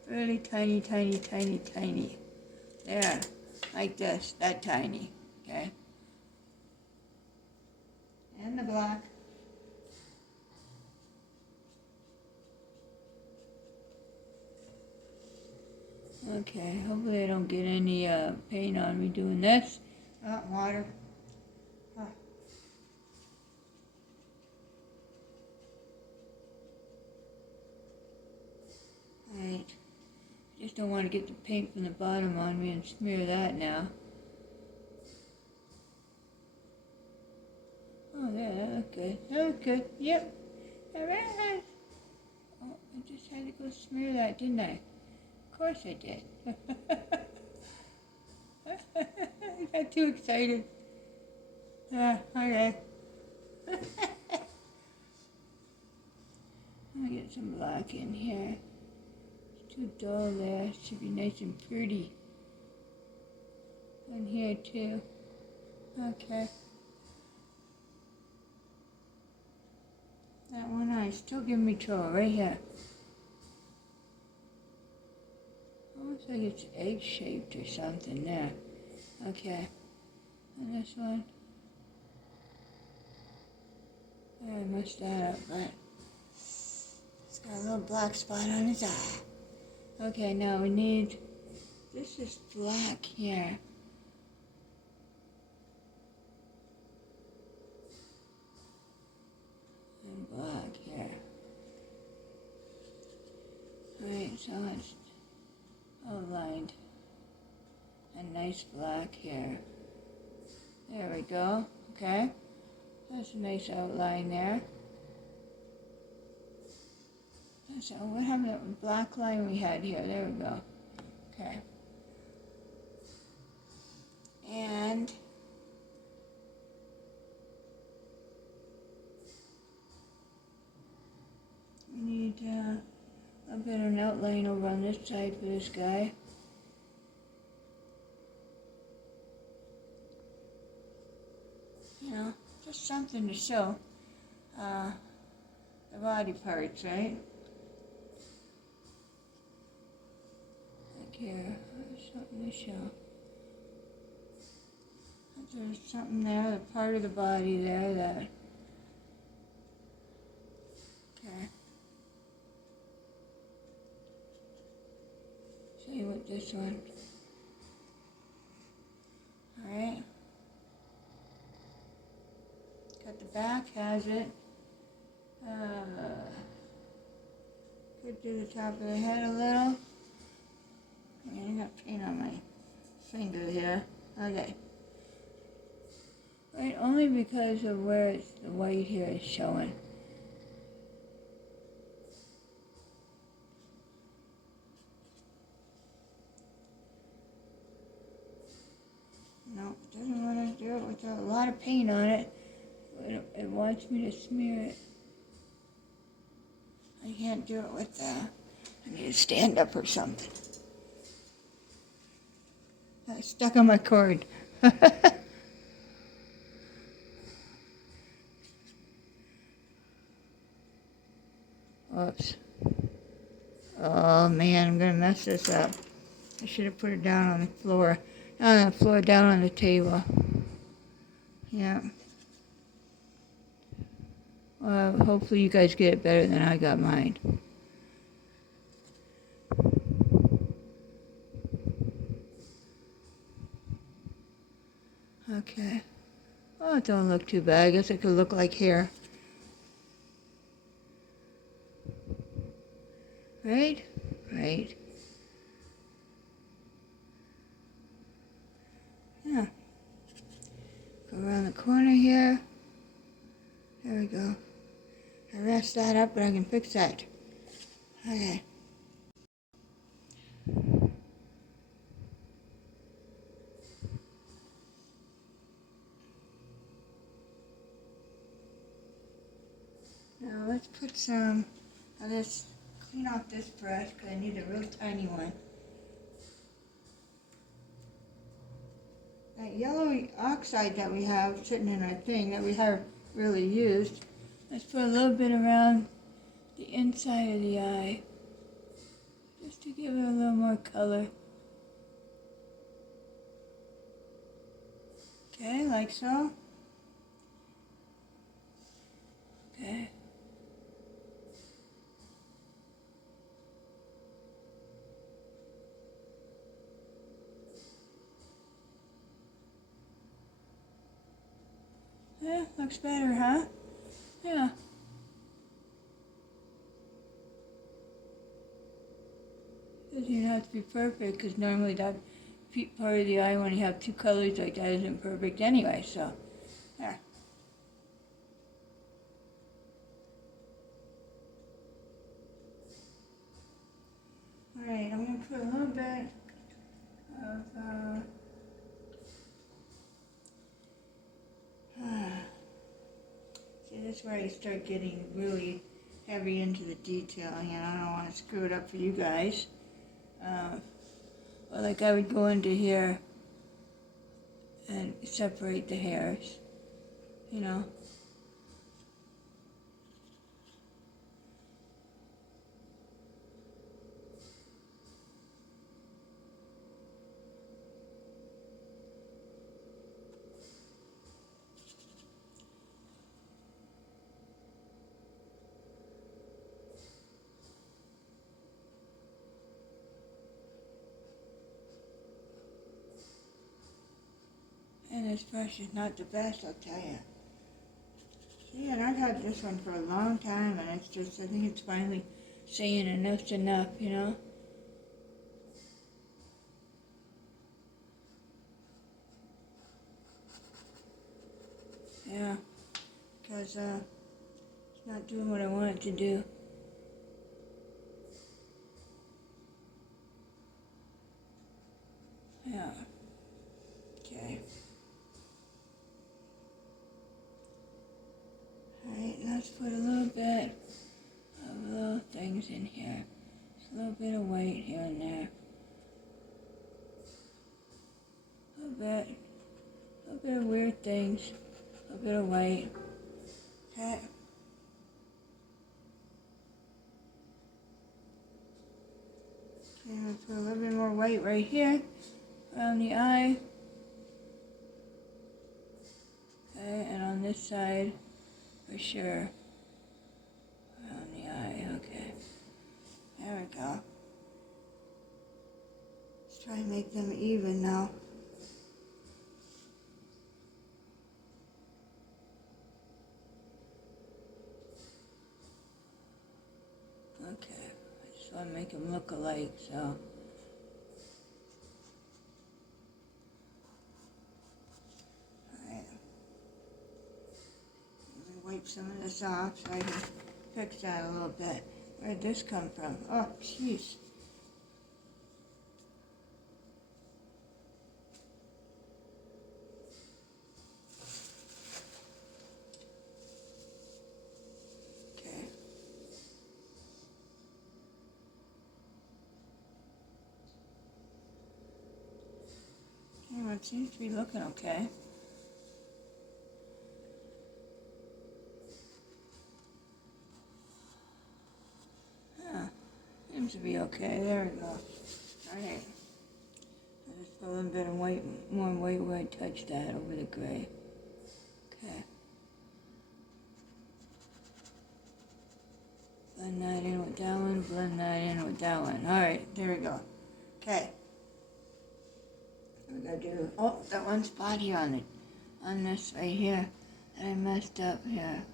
Really tiny, tiny, tiny, tiny. There, like this, that tiny, okay? And the black. Okay, hopefully I don't get any paint on me doing this. Oh, water. Oh. just don't want to get the paint from the bottom on me and smear that now. Oh, there, that looked good. That looked good. Yep. Alright. Oh, I just had to go smear that, didn't I? Of course I did. I got too excited. Yeah, okay. I'll get some black in here. It's too dull there. It should be nice and pretty. On here too. Okay. That one eye is still giving me trouble right here. Almost like it's egg-shaped or something there. Okay. And this one. Yeah, I messed that up, but it's got a little black spot on his eye. Okay, now we need, this is black here. And black here. Alright, so it's outlined. A nice black here. There we go. Okay. That's a nice outline there. So what happened to that black line we had here? There we go. Okay. And we need a bit of an outline over on this side for this guy. You know, just something to show the body parts, right? Like here, there's something to show. There's something there, the part of the body there that, okay. Same with this one. Alright. Got the back, has it. Could do the top of the head a little. I got paint on my finger here. Okay. Right, only because of where it's, the white here is showing. No, it doesn't want to do it without a lot of paint on it. It wants me to smear it. I can't do it with I need to stand up or something. I stuck on my cord. Oops. Oh man, I'm gonna mess this up. I should have put it down on the floor. Not on the floor, down on the table. Yeah. Well, hopefully you guys get it better than I got mine. Okay. Oh, it don't look too bad. I guess it could look like hair. Right? Right. Yeah. Go around the corner here. There we go. I messed that up, but I can fix that. Okay. Now let's put some of this, clean off this brush because I need a real tiny one. That yellow oxide that we have sitting in our thing that we have really used, let's put a little bit around the inside of the eye, just to give it a little more color. Okay, like so. Okay. Yeah, looks better, huh? Yeah. doesn't even have to be perfect, because normally that part of the eye, when you have two colors like that, isn't perfect anyway, so, there. Alright, I'm going to put a little bit of, see, this is where I start getting really heavy into the detailing, and I don't want to screw it up for you guys. But like I would go into here and separate the hairs, you know. And this brush is not the best, I'll tell you. See, and I've had this one for a long time, and it's just, I think it's finally saying enough's enough, you know? Yeah, because it's not doing what I want it to do. Yeah. Okay. Alright, let's put a little bit of little things in here. Just a little bit of white here and there. A little bit of weird things. A little bit of white. Okay. Okay, let's put a little bit more white right here around the eye. Okay, and on this side, for sure. Around the eye, okay. There we go. Let's try and make them even now. Okay, I just want to make them look alike, so. Wipe some of this off so I can fix that a little bit. Where'd this come from? Oh, jeez. Okay. Okay, well, it seems to be looking okay. Seems to be okay. There we go. Alright. I just put a little bit of white, more white where I touch that over the gray. Okay. Blend that in with that one, blend that in with that one. Alright, there we go. Okay. We gotta do, oh, that one spot here on this right here that I messed up here.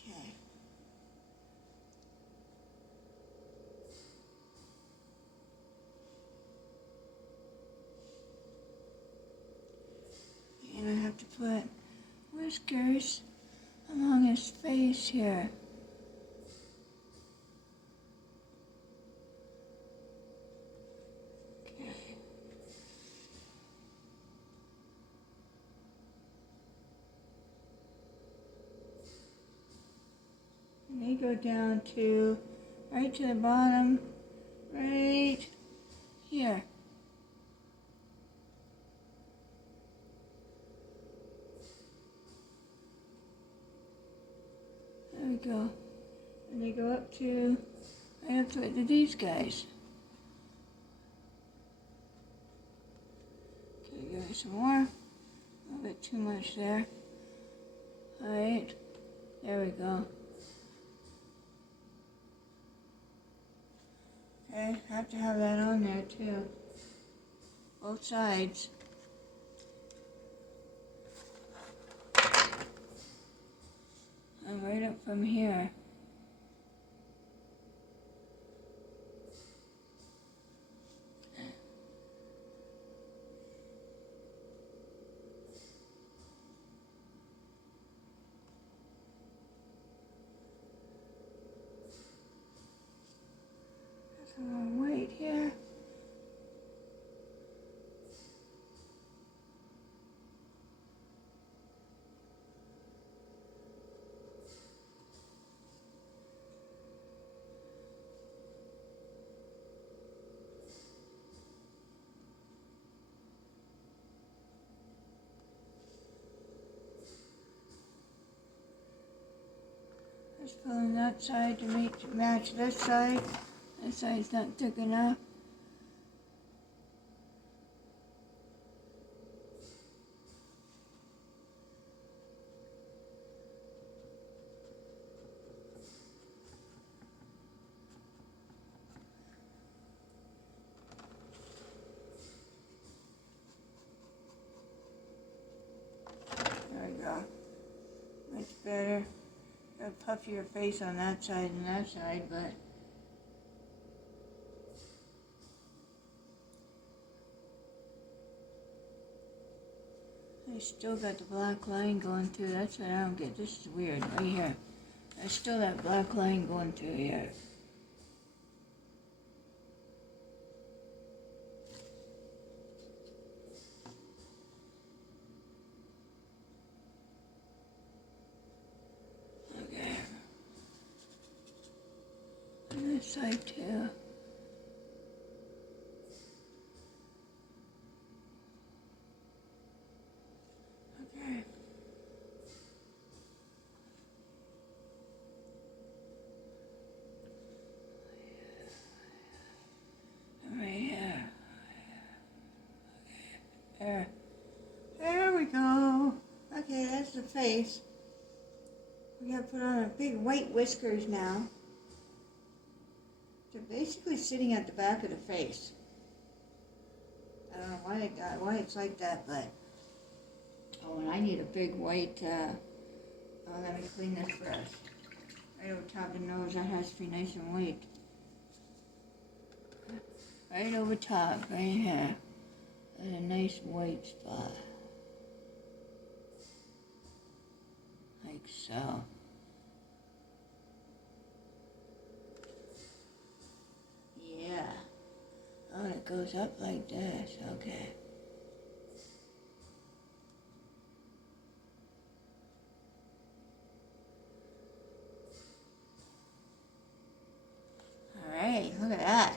Okay. And I have to put whiskers along his face here. Okay. And they go down to, right to the bottom, right here. There we go. And they go up to, right up to these guys. Okay, give me some more. A little bit too much there. Alright, there we go. Okay, have to have that on there too. Both sides. it from here. There's a little white here. Just pulling that side to match this side. This side's not thick enough. There we go. Much better. Gotta puff your face on that side and that side, but I still got the black line going through. That's what I don't get. This is weird right here. There's still that black line going through here. This side too. Okay. Right here. Okay. There we go. Okay, that's the face. We gotta put on a big white whiskers now. They're basically sitting at the back of the face. I don't know why it's like that, but oh, and I need a big white. Oh, let me clean this first. Right over top of the nose, that has to be nice and white. Right over top, right here. There's a nice white spot, like so. Yeah. Oh, it goes up like this. Okay. Alright, look at that.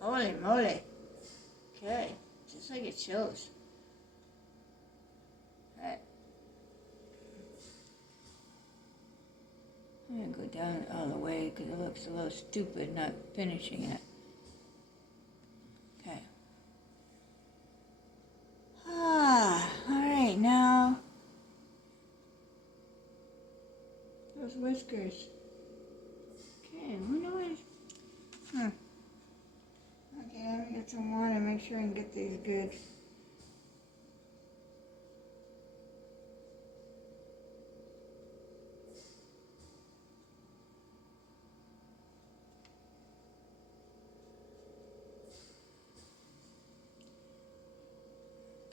Holy moly. Okay, just like it shows. Alright. I'm going to go down all the way because it looks a little stupid not finishing it. Okay. Alright, now those whiskers. Okay, I wonder what. Okay, let me get some water and make sure I can get these good.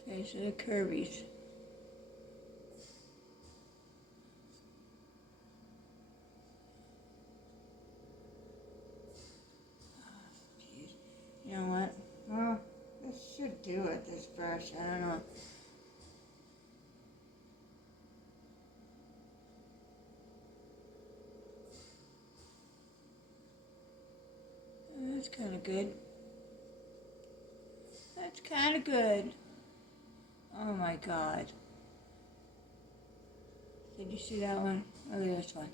Okay, so the curvies. You know what? Well, this should do it, this brush. I don't know. That's kind of good. That's kind of good. Oh my God. Did you see that one? Look at this one.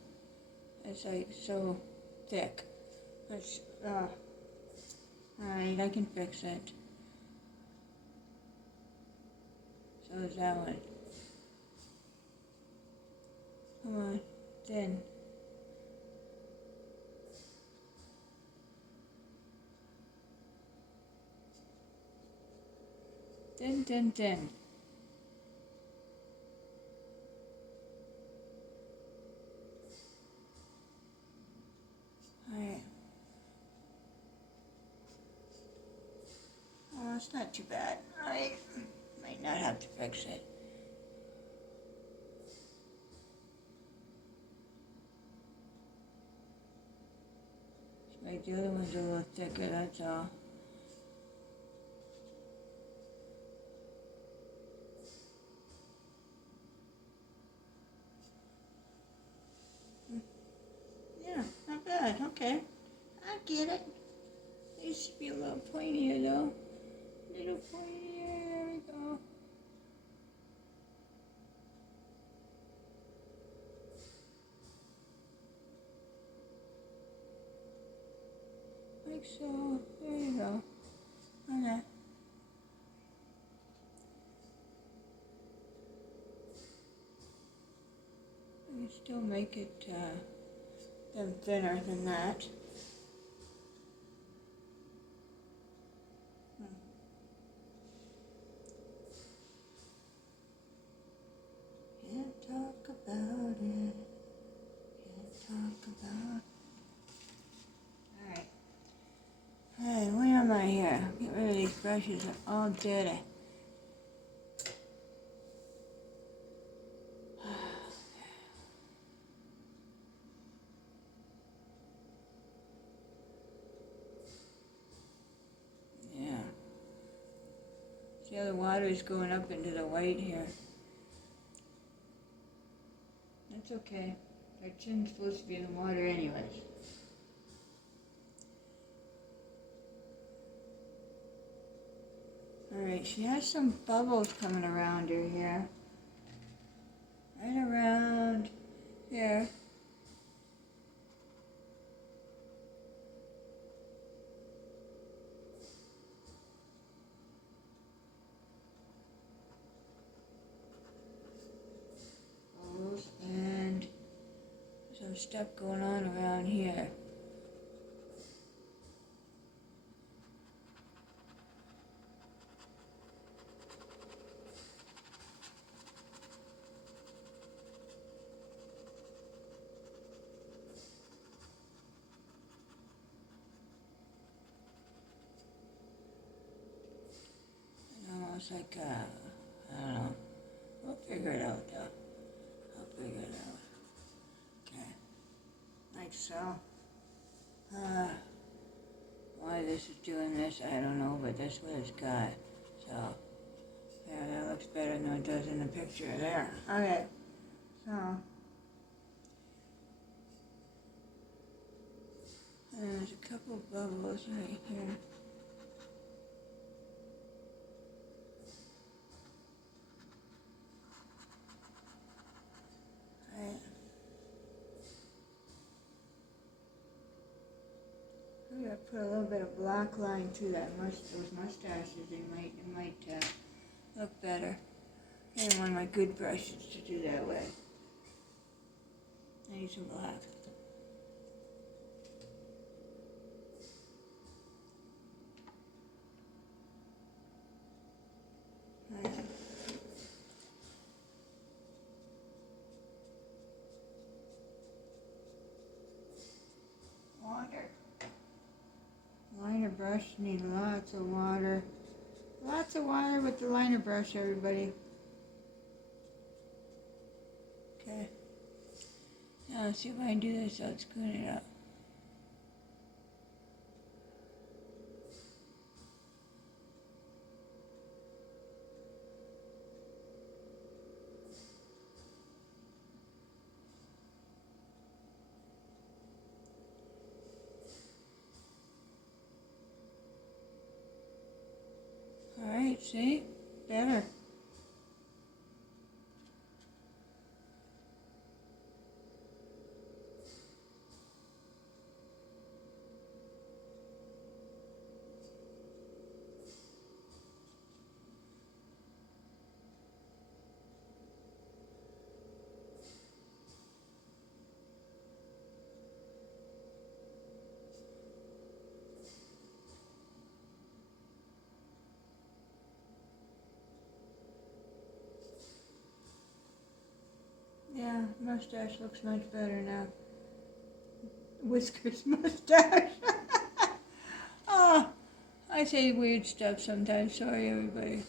It's like so thick. It's, alright, I can fix it. So is that one. Come on, thin. Thin, thin, thin. it's not too bad. I might not have to fix it. Just make the other ones a little thicker, that's all. Yeah, not bad. Okay. I get it. It used to be a little pointier though. A little pointier. There we go. Like so. There you go. Okay. You can still make it them thinner than that. Can't talk about it. Can't talk about. Alright. Hey, where am I here? Get rid of these brushes. They're all dirty. Yeah. See how the water is going up into the white here. That's okay. Our chin's supposed to be in the water anyways. Alright, she has some bubbles coming around her here. Right around here. Bubbles and some stuff going on around here. Almost like, I don't know. We'll figure it out though. I'll figure it out. Okay. Like so. Why this is doing this, I don't know, but that's what it's got. So, yeah, that looks better than it does in the picture there. Okay. So. There's a couple bubbles right here. I'm gonna put a little bit of black line through that those mustaches. It might look better. I need one of my good brushes to do that way. I need some black. Water. Liner brush, need lots of water. Lots of water with the liner brush, everybody. Okay. Now let's see if I can do this without screwing it up. Alright, see? Better. Yeah, mustache looks much better now. Whiskers mustache. Oh, I I say weird stuff sometimes. Sorry, everybody.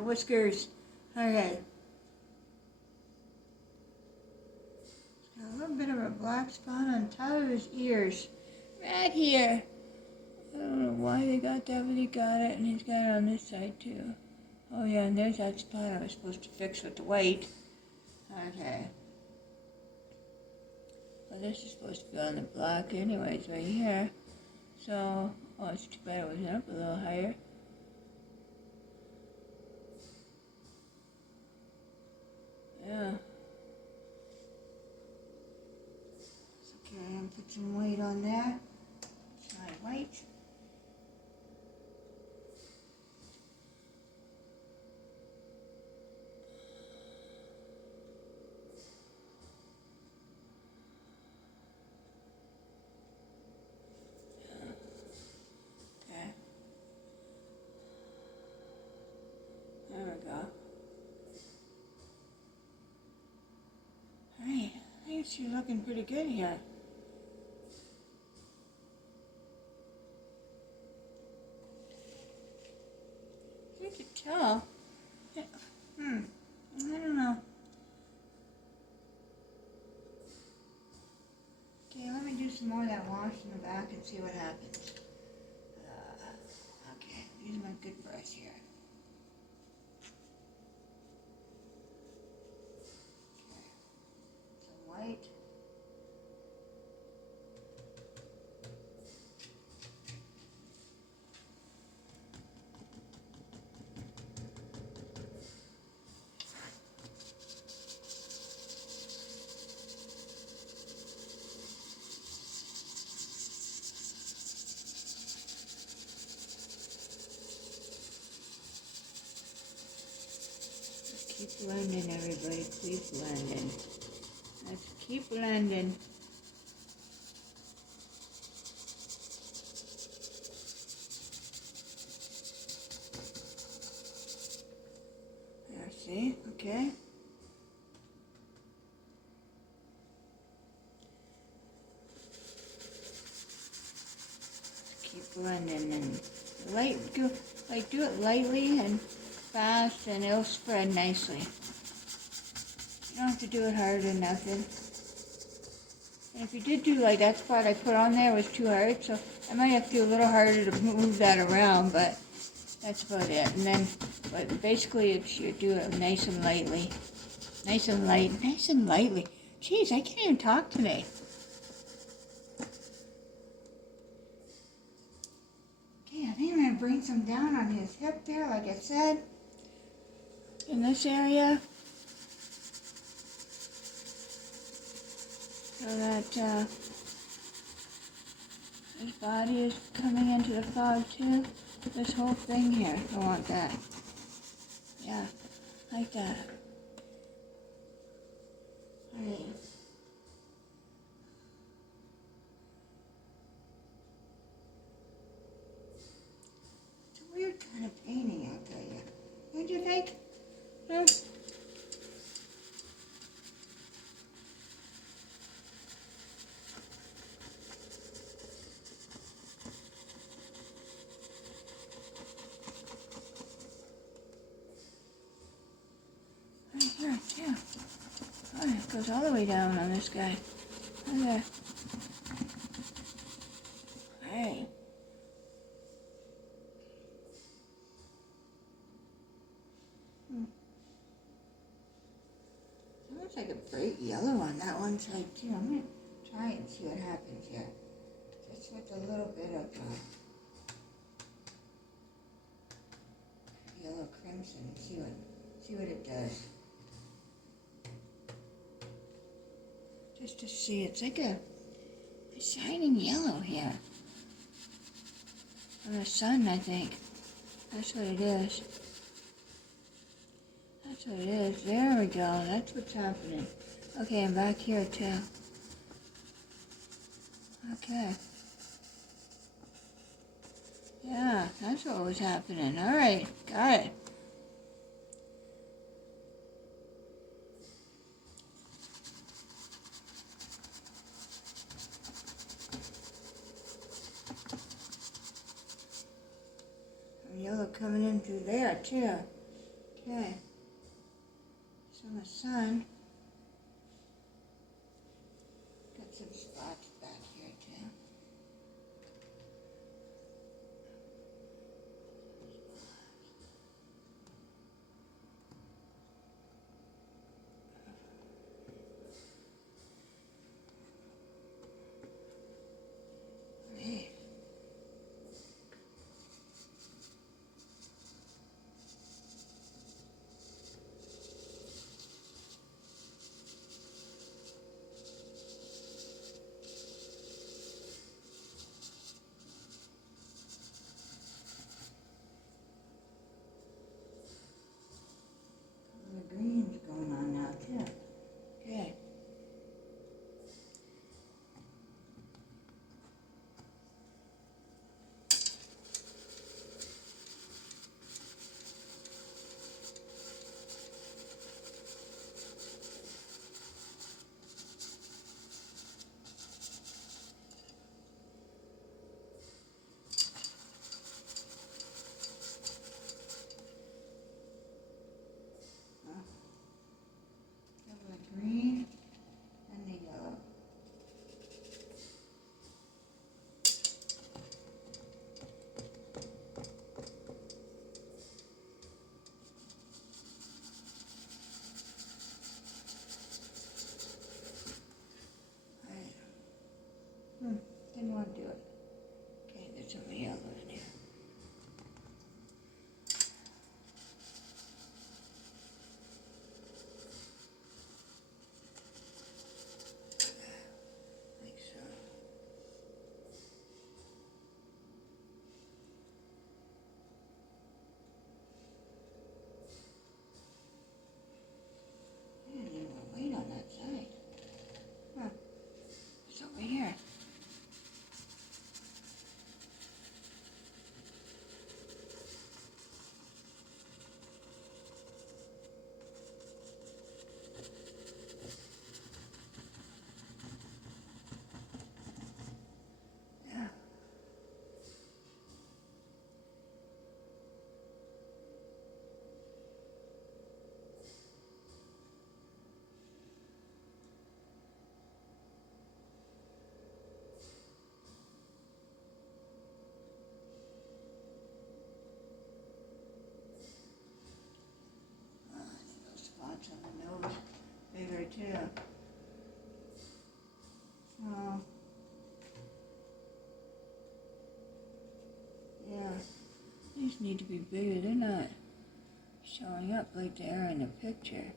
Whiskers. Okay. Got a little bit of a black spot on top of his ears. Right here. I don't know why they got that, but he got it, and he's got it on this side too. Oh yeah, and there's that spot I was supposed to fix with the white. Okay. Well, this is supposed to be on the black anyways, right here. So, oh, it's too bad it wasn't up a little higher. Yeah. Okay, I'm gonna put some white on there. It's not white. Okay. There we go. Alright, I think she's looking pretty good here. You could tell. Yeah. I don't know. Okay, let me do some more of that wash in the back and see what happens. Okay, use my good brush here. Okay, some white. Keep blending, everybody. Keep blending. Let's keep blending. There, see? Okay. Let's keep blending and do it lightly and fast, and it'll spread nicely. You don't have to do it hard or nothing. And if you did do like that spot I put on there was too hard, so I might have to do a little harder to move that around, but that's about it. And then, but basically it should do it nice and lightly. Nice and light, nice and lightly. Jeez, I can't even talk today. Okay, I think I'm going to bring some down on his hip there, like I said. In this area, so that his body is coming into the fog too. This whole thing here, I want that. Yeah, like that. Alright. It's a weird kind of painting, I'll tell you. Don't you think? Huh? Right here, too. Oh, it goes all the way down on this guy. Look at that. Alright. Looks like a bright yellow on that one side too. I'm going to try and see what happens here. Just with a little bit of yellow crimson and see what it does. Just to see, it's like a shining yellow here. From the sun, I think. That's what it is. That's what it is. There we go. That's what's happening. Okay, and back here too. Okay. Yeah, that's what was happening. Alright, got it. yellow coming in through there too. Okay. Some of the sun. Got some spots back here too. Green's going on now too. Okay. The green and the yellow. Didn't want to do it. Okay, there's some yellow in here. Like so. Man, you want weight on that side. Huh. It's over here. Spots on the nose, bigger too. Oh, yeah. These need to be bigger. They're not showing up like they are in the picture.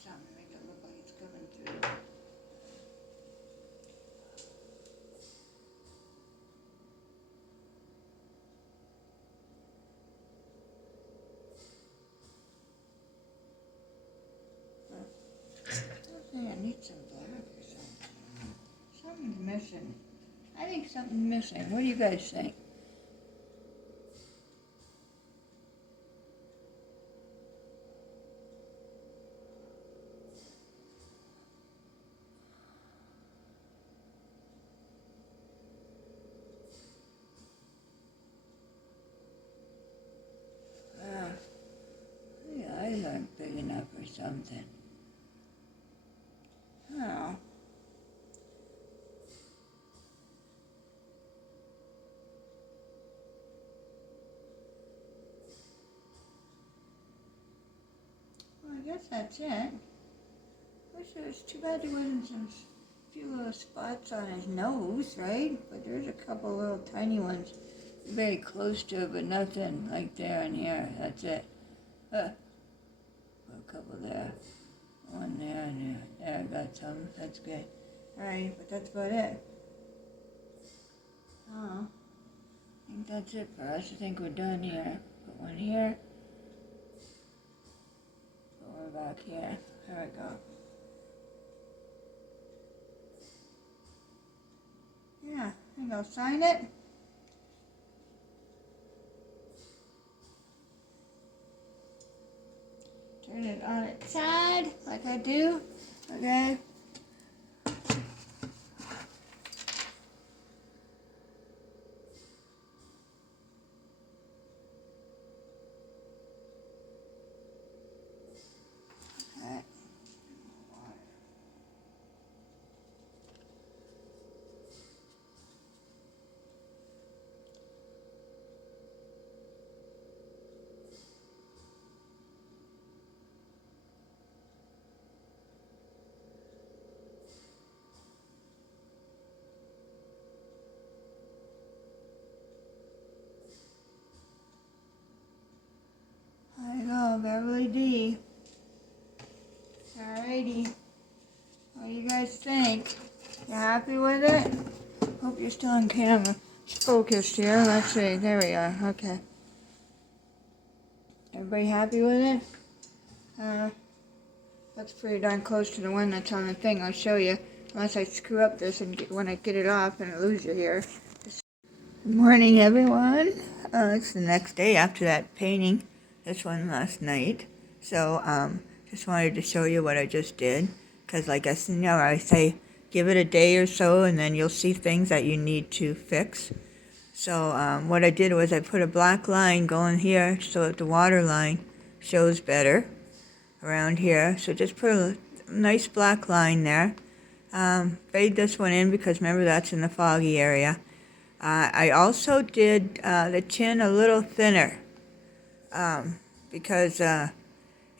Something to make it look like it's coming through. I think I need some black or something. Something's missing. I think something's missing. What do you guys think? something. Oh. Well, I guess that's it. Wish it was too bad there wasn't some few little spots on his nose, right? But there's a couple little tiny ones very close to it, but nothing like there and here. That's it. A couple there. One there and there. There, I got some. That's good. Alright, but that's about it. Oh, I think that's it for us. I think we're done here. Put one here. Put one back here. There we go. Yeah, I think I'll sign it. Turn it on its side, like I do. Okay. Beverly D. Alrighty. What do you guys think? You happy with it? Hope you're still on camera. It's focused here. Let's see. There we are. Okay. Everybody happy with it? That's pretty darn close to the one that's on the thing. I'll show you. Unless I screw up this and when I get it off and I lose you here. Good morning, everyone. It's the next day after that painting. This one last night. So, just wanted to show you what I just did. Because like I say, give it a day or so and then you'll see things that you need to fix. So, what I did was I put a black line going here so that the water line shows better around here. So just put a nice black line there. Fade this one in because remember that's in the foggy area. I also did the chin a little thinner. Because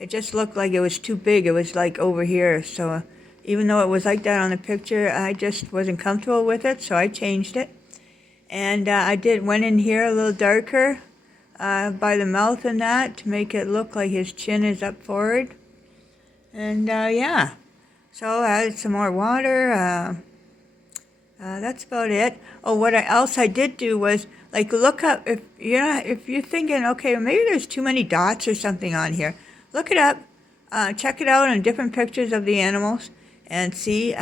it just looked like it was too big. It was like over here. So even though it was like that on the picture, I just wasn't comfortable with it. So I changed it. And I went in here a little darker by the mouth and that to make it look like his chin is up forward. And yeah. So I added some more water. That's about it. Oh, what else I did do was, like, look up, if you're thinking, okay, maybe there's too many dots or something on here, look it up, check it out on different pictures of the animals, and see,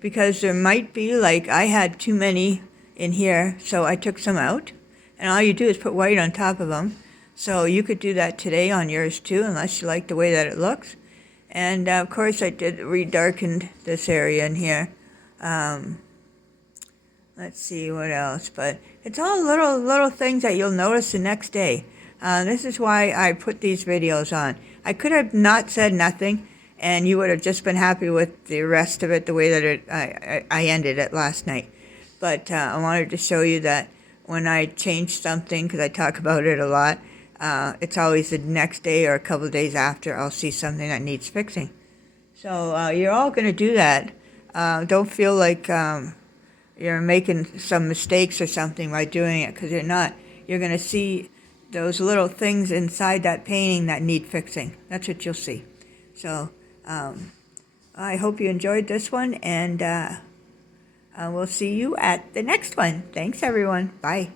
because there might be, like, I had too many in here, so I took some out, and all you do is put white on top of them, so you could do that today on yours too, unless you like the way that it looks, and of course I did redarkened this area in here. Let's see what else, but it's all little things that you'll notice the next day. This is why I put these videos on. I could have not said nothing, and you would have just been happy with the rest of it the way that I ended it last night. But I wanted to show you that when I change something, because I talk about it a lot, it's always the next day or a couple of days after I'll see something that needs fixing. So you're all going to do that. Don't feel like you're making some mistakes or something by doing it, because you're not. You're going to see those little things inside that painting that need fixing. That's what you'll see. So I hope you enjoyed this one, and we'll see you at the next one. Thanks, everyone. Bye.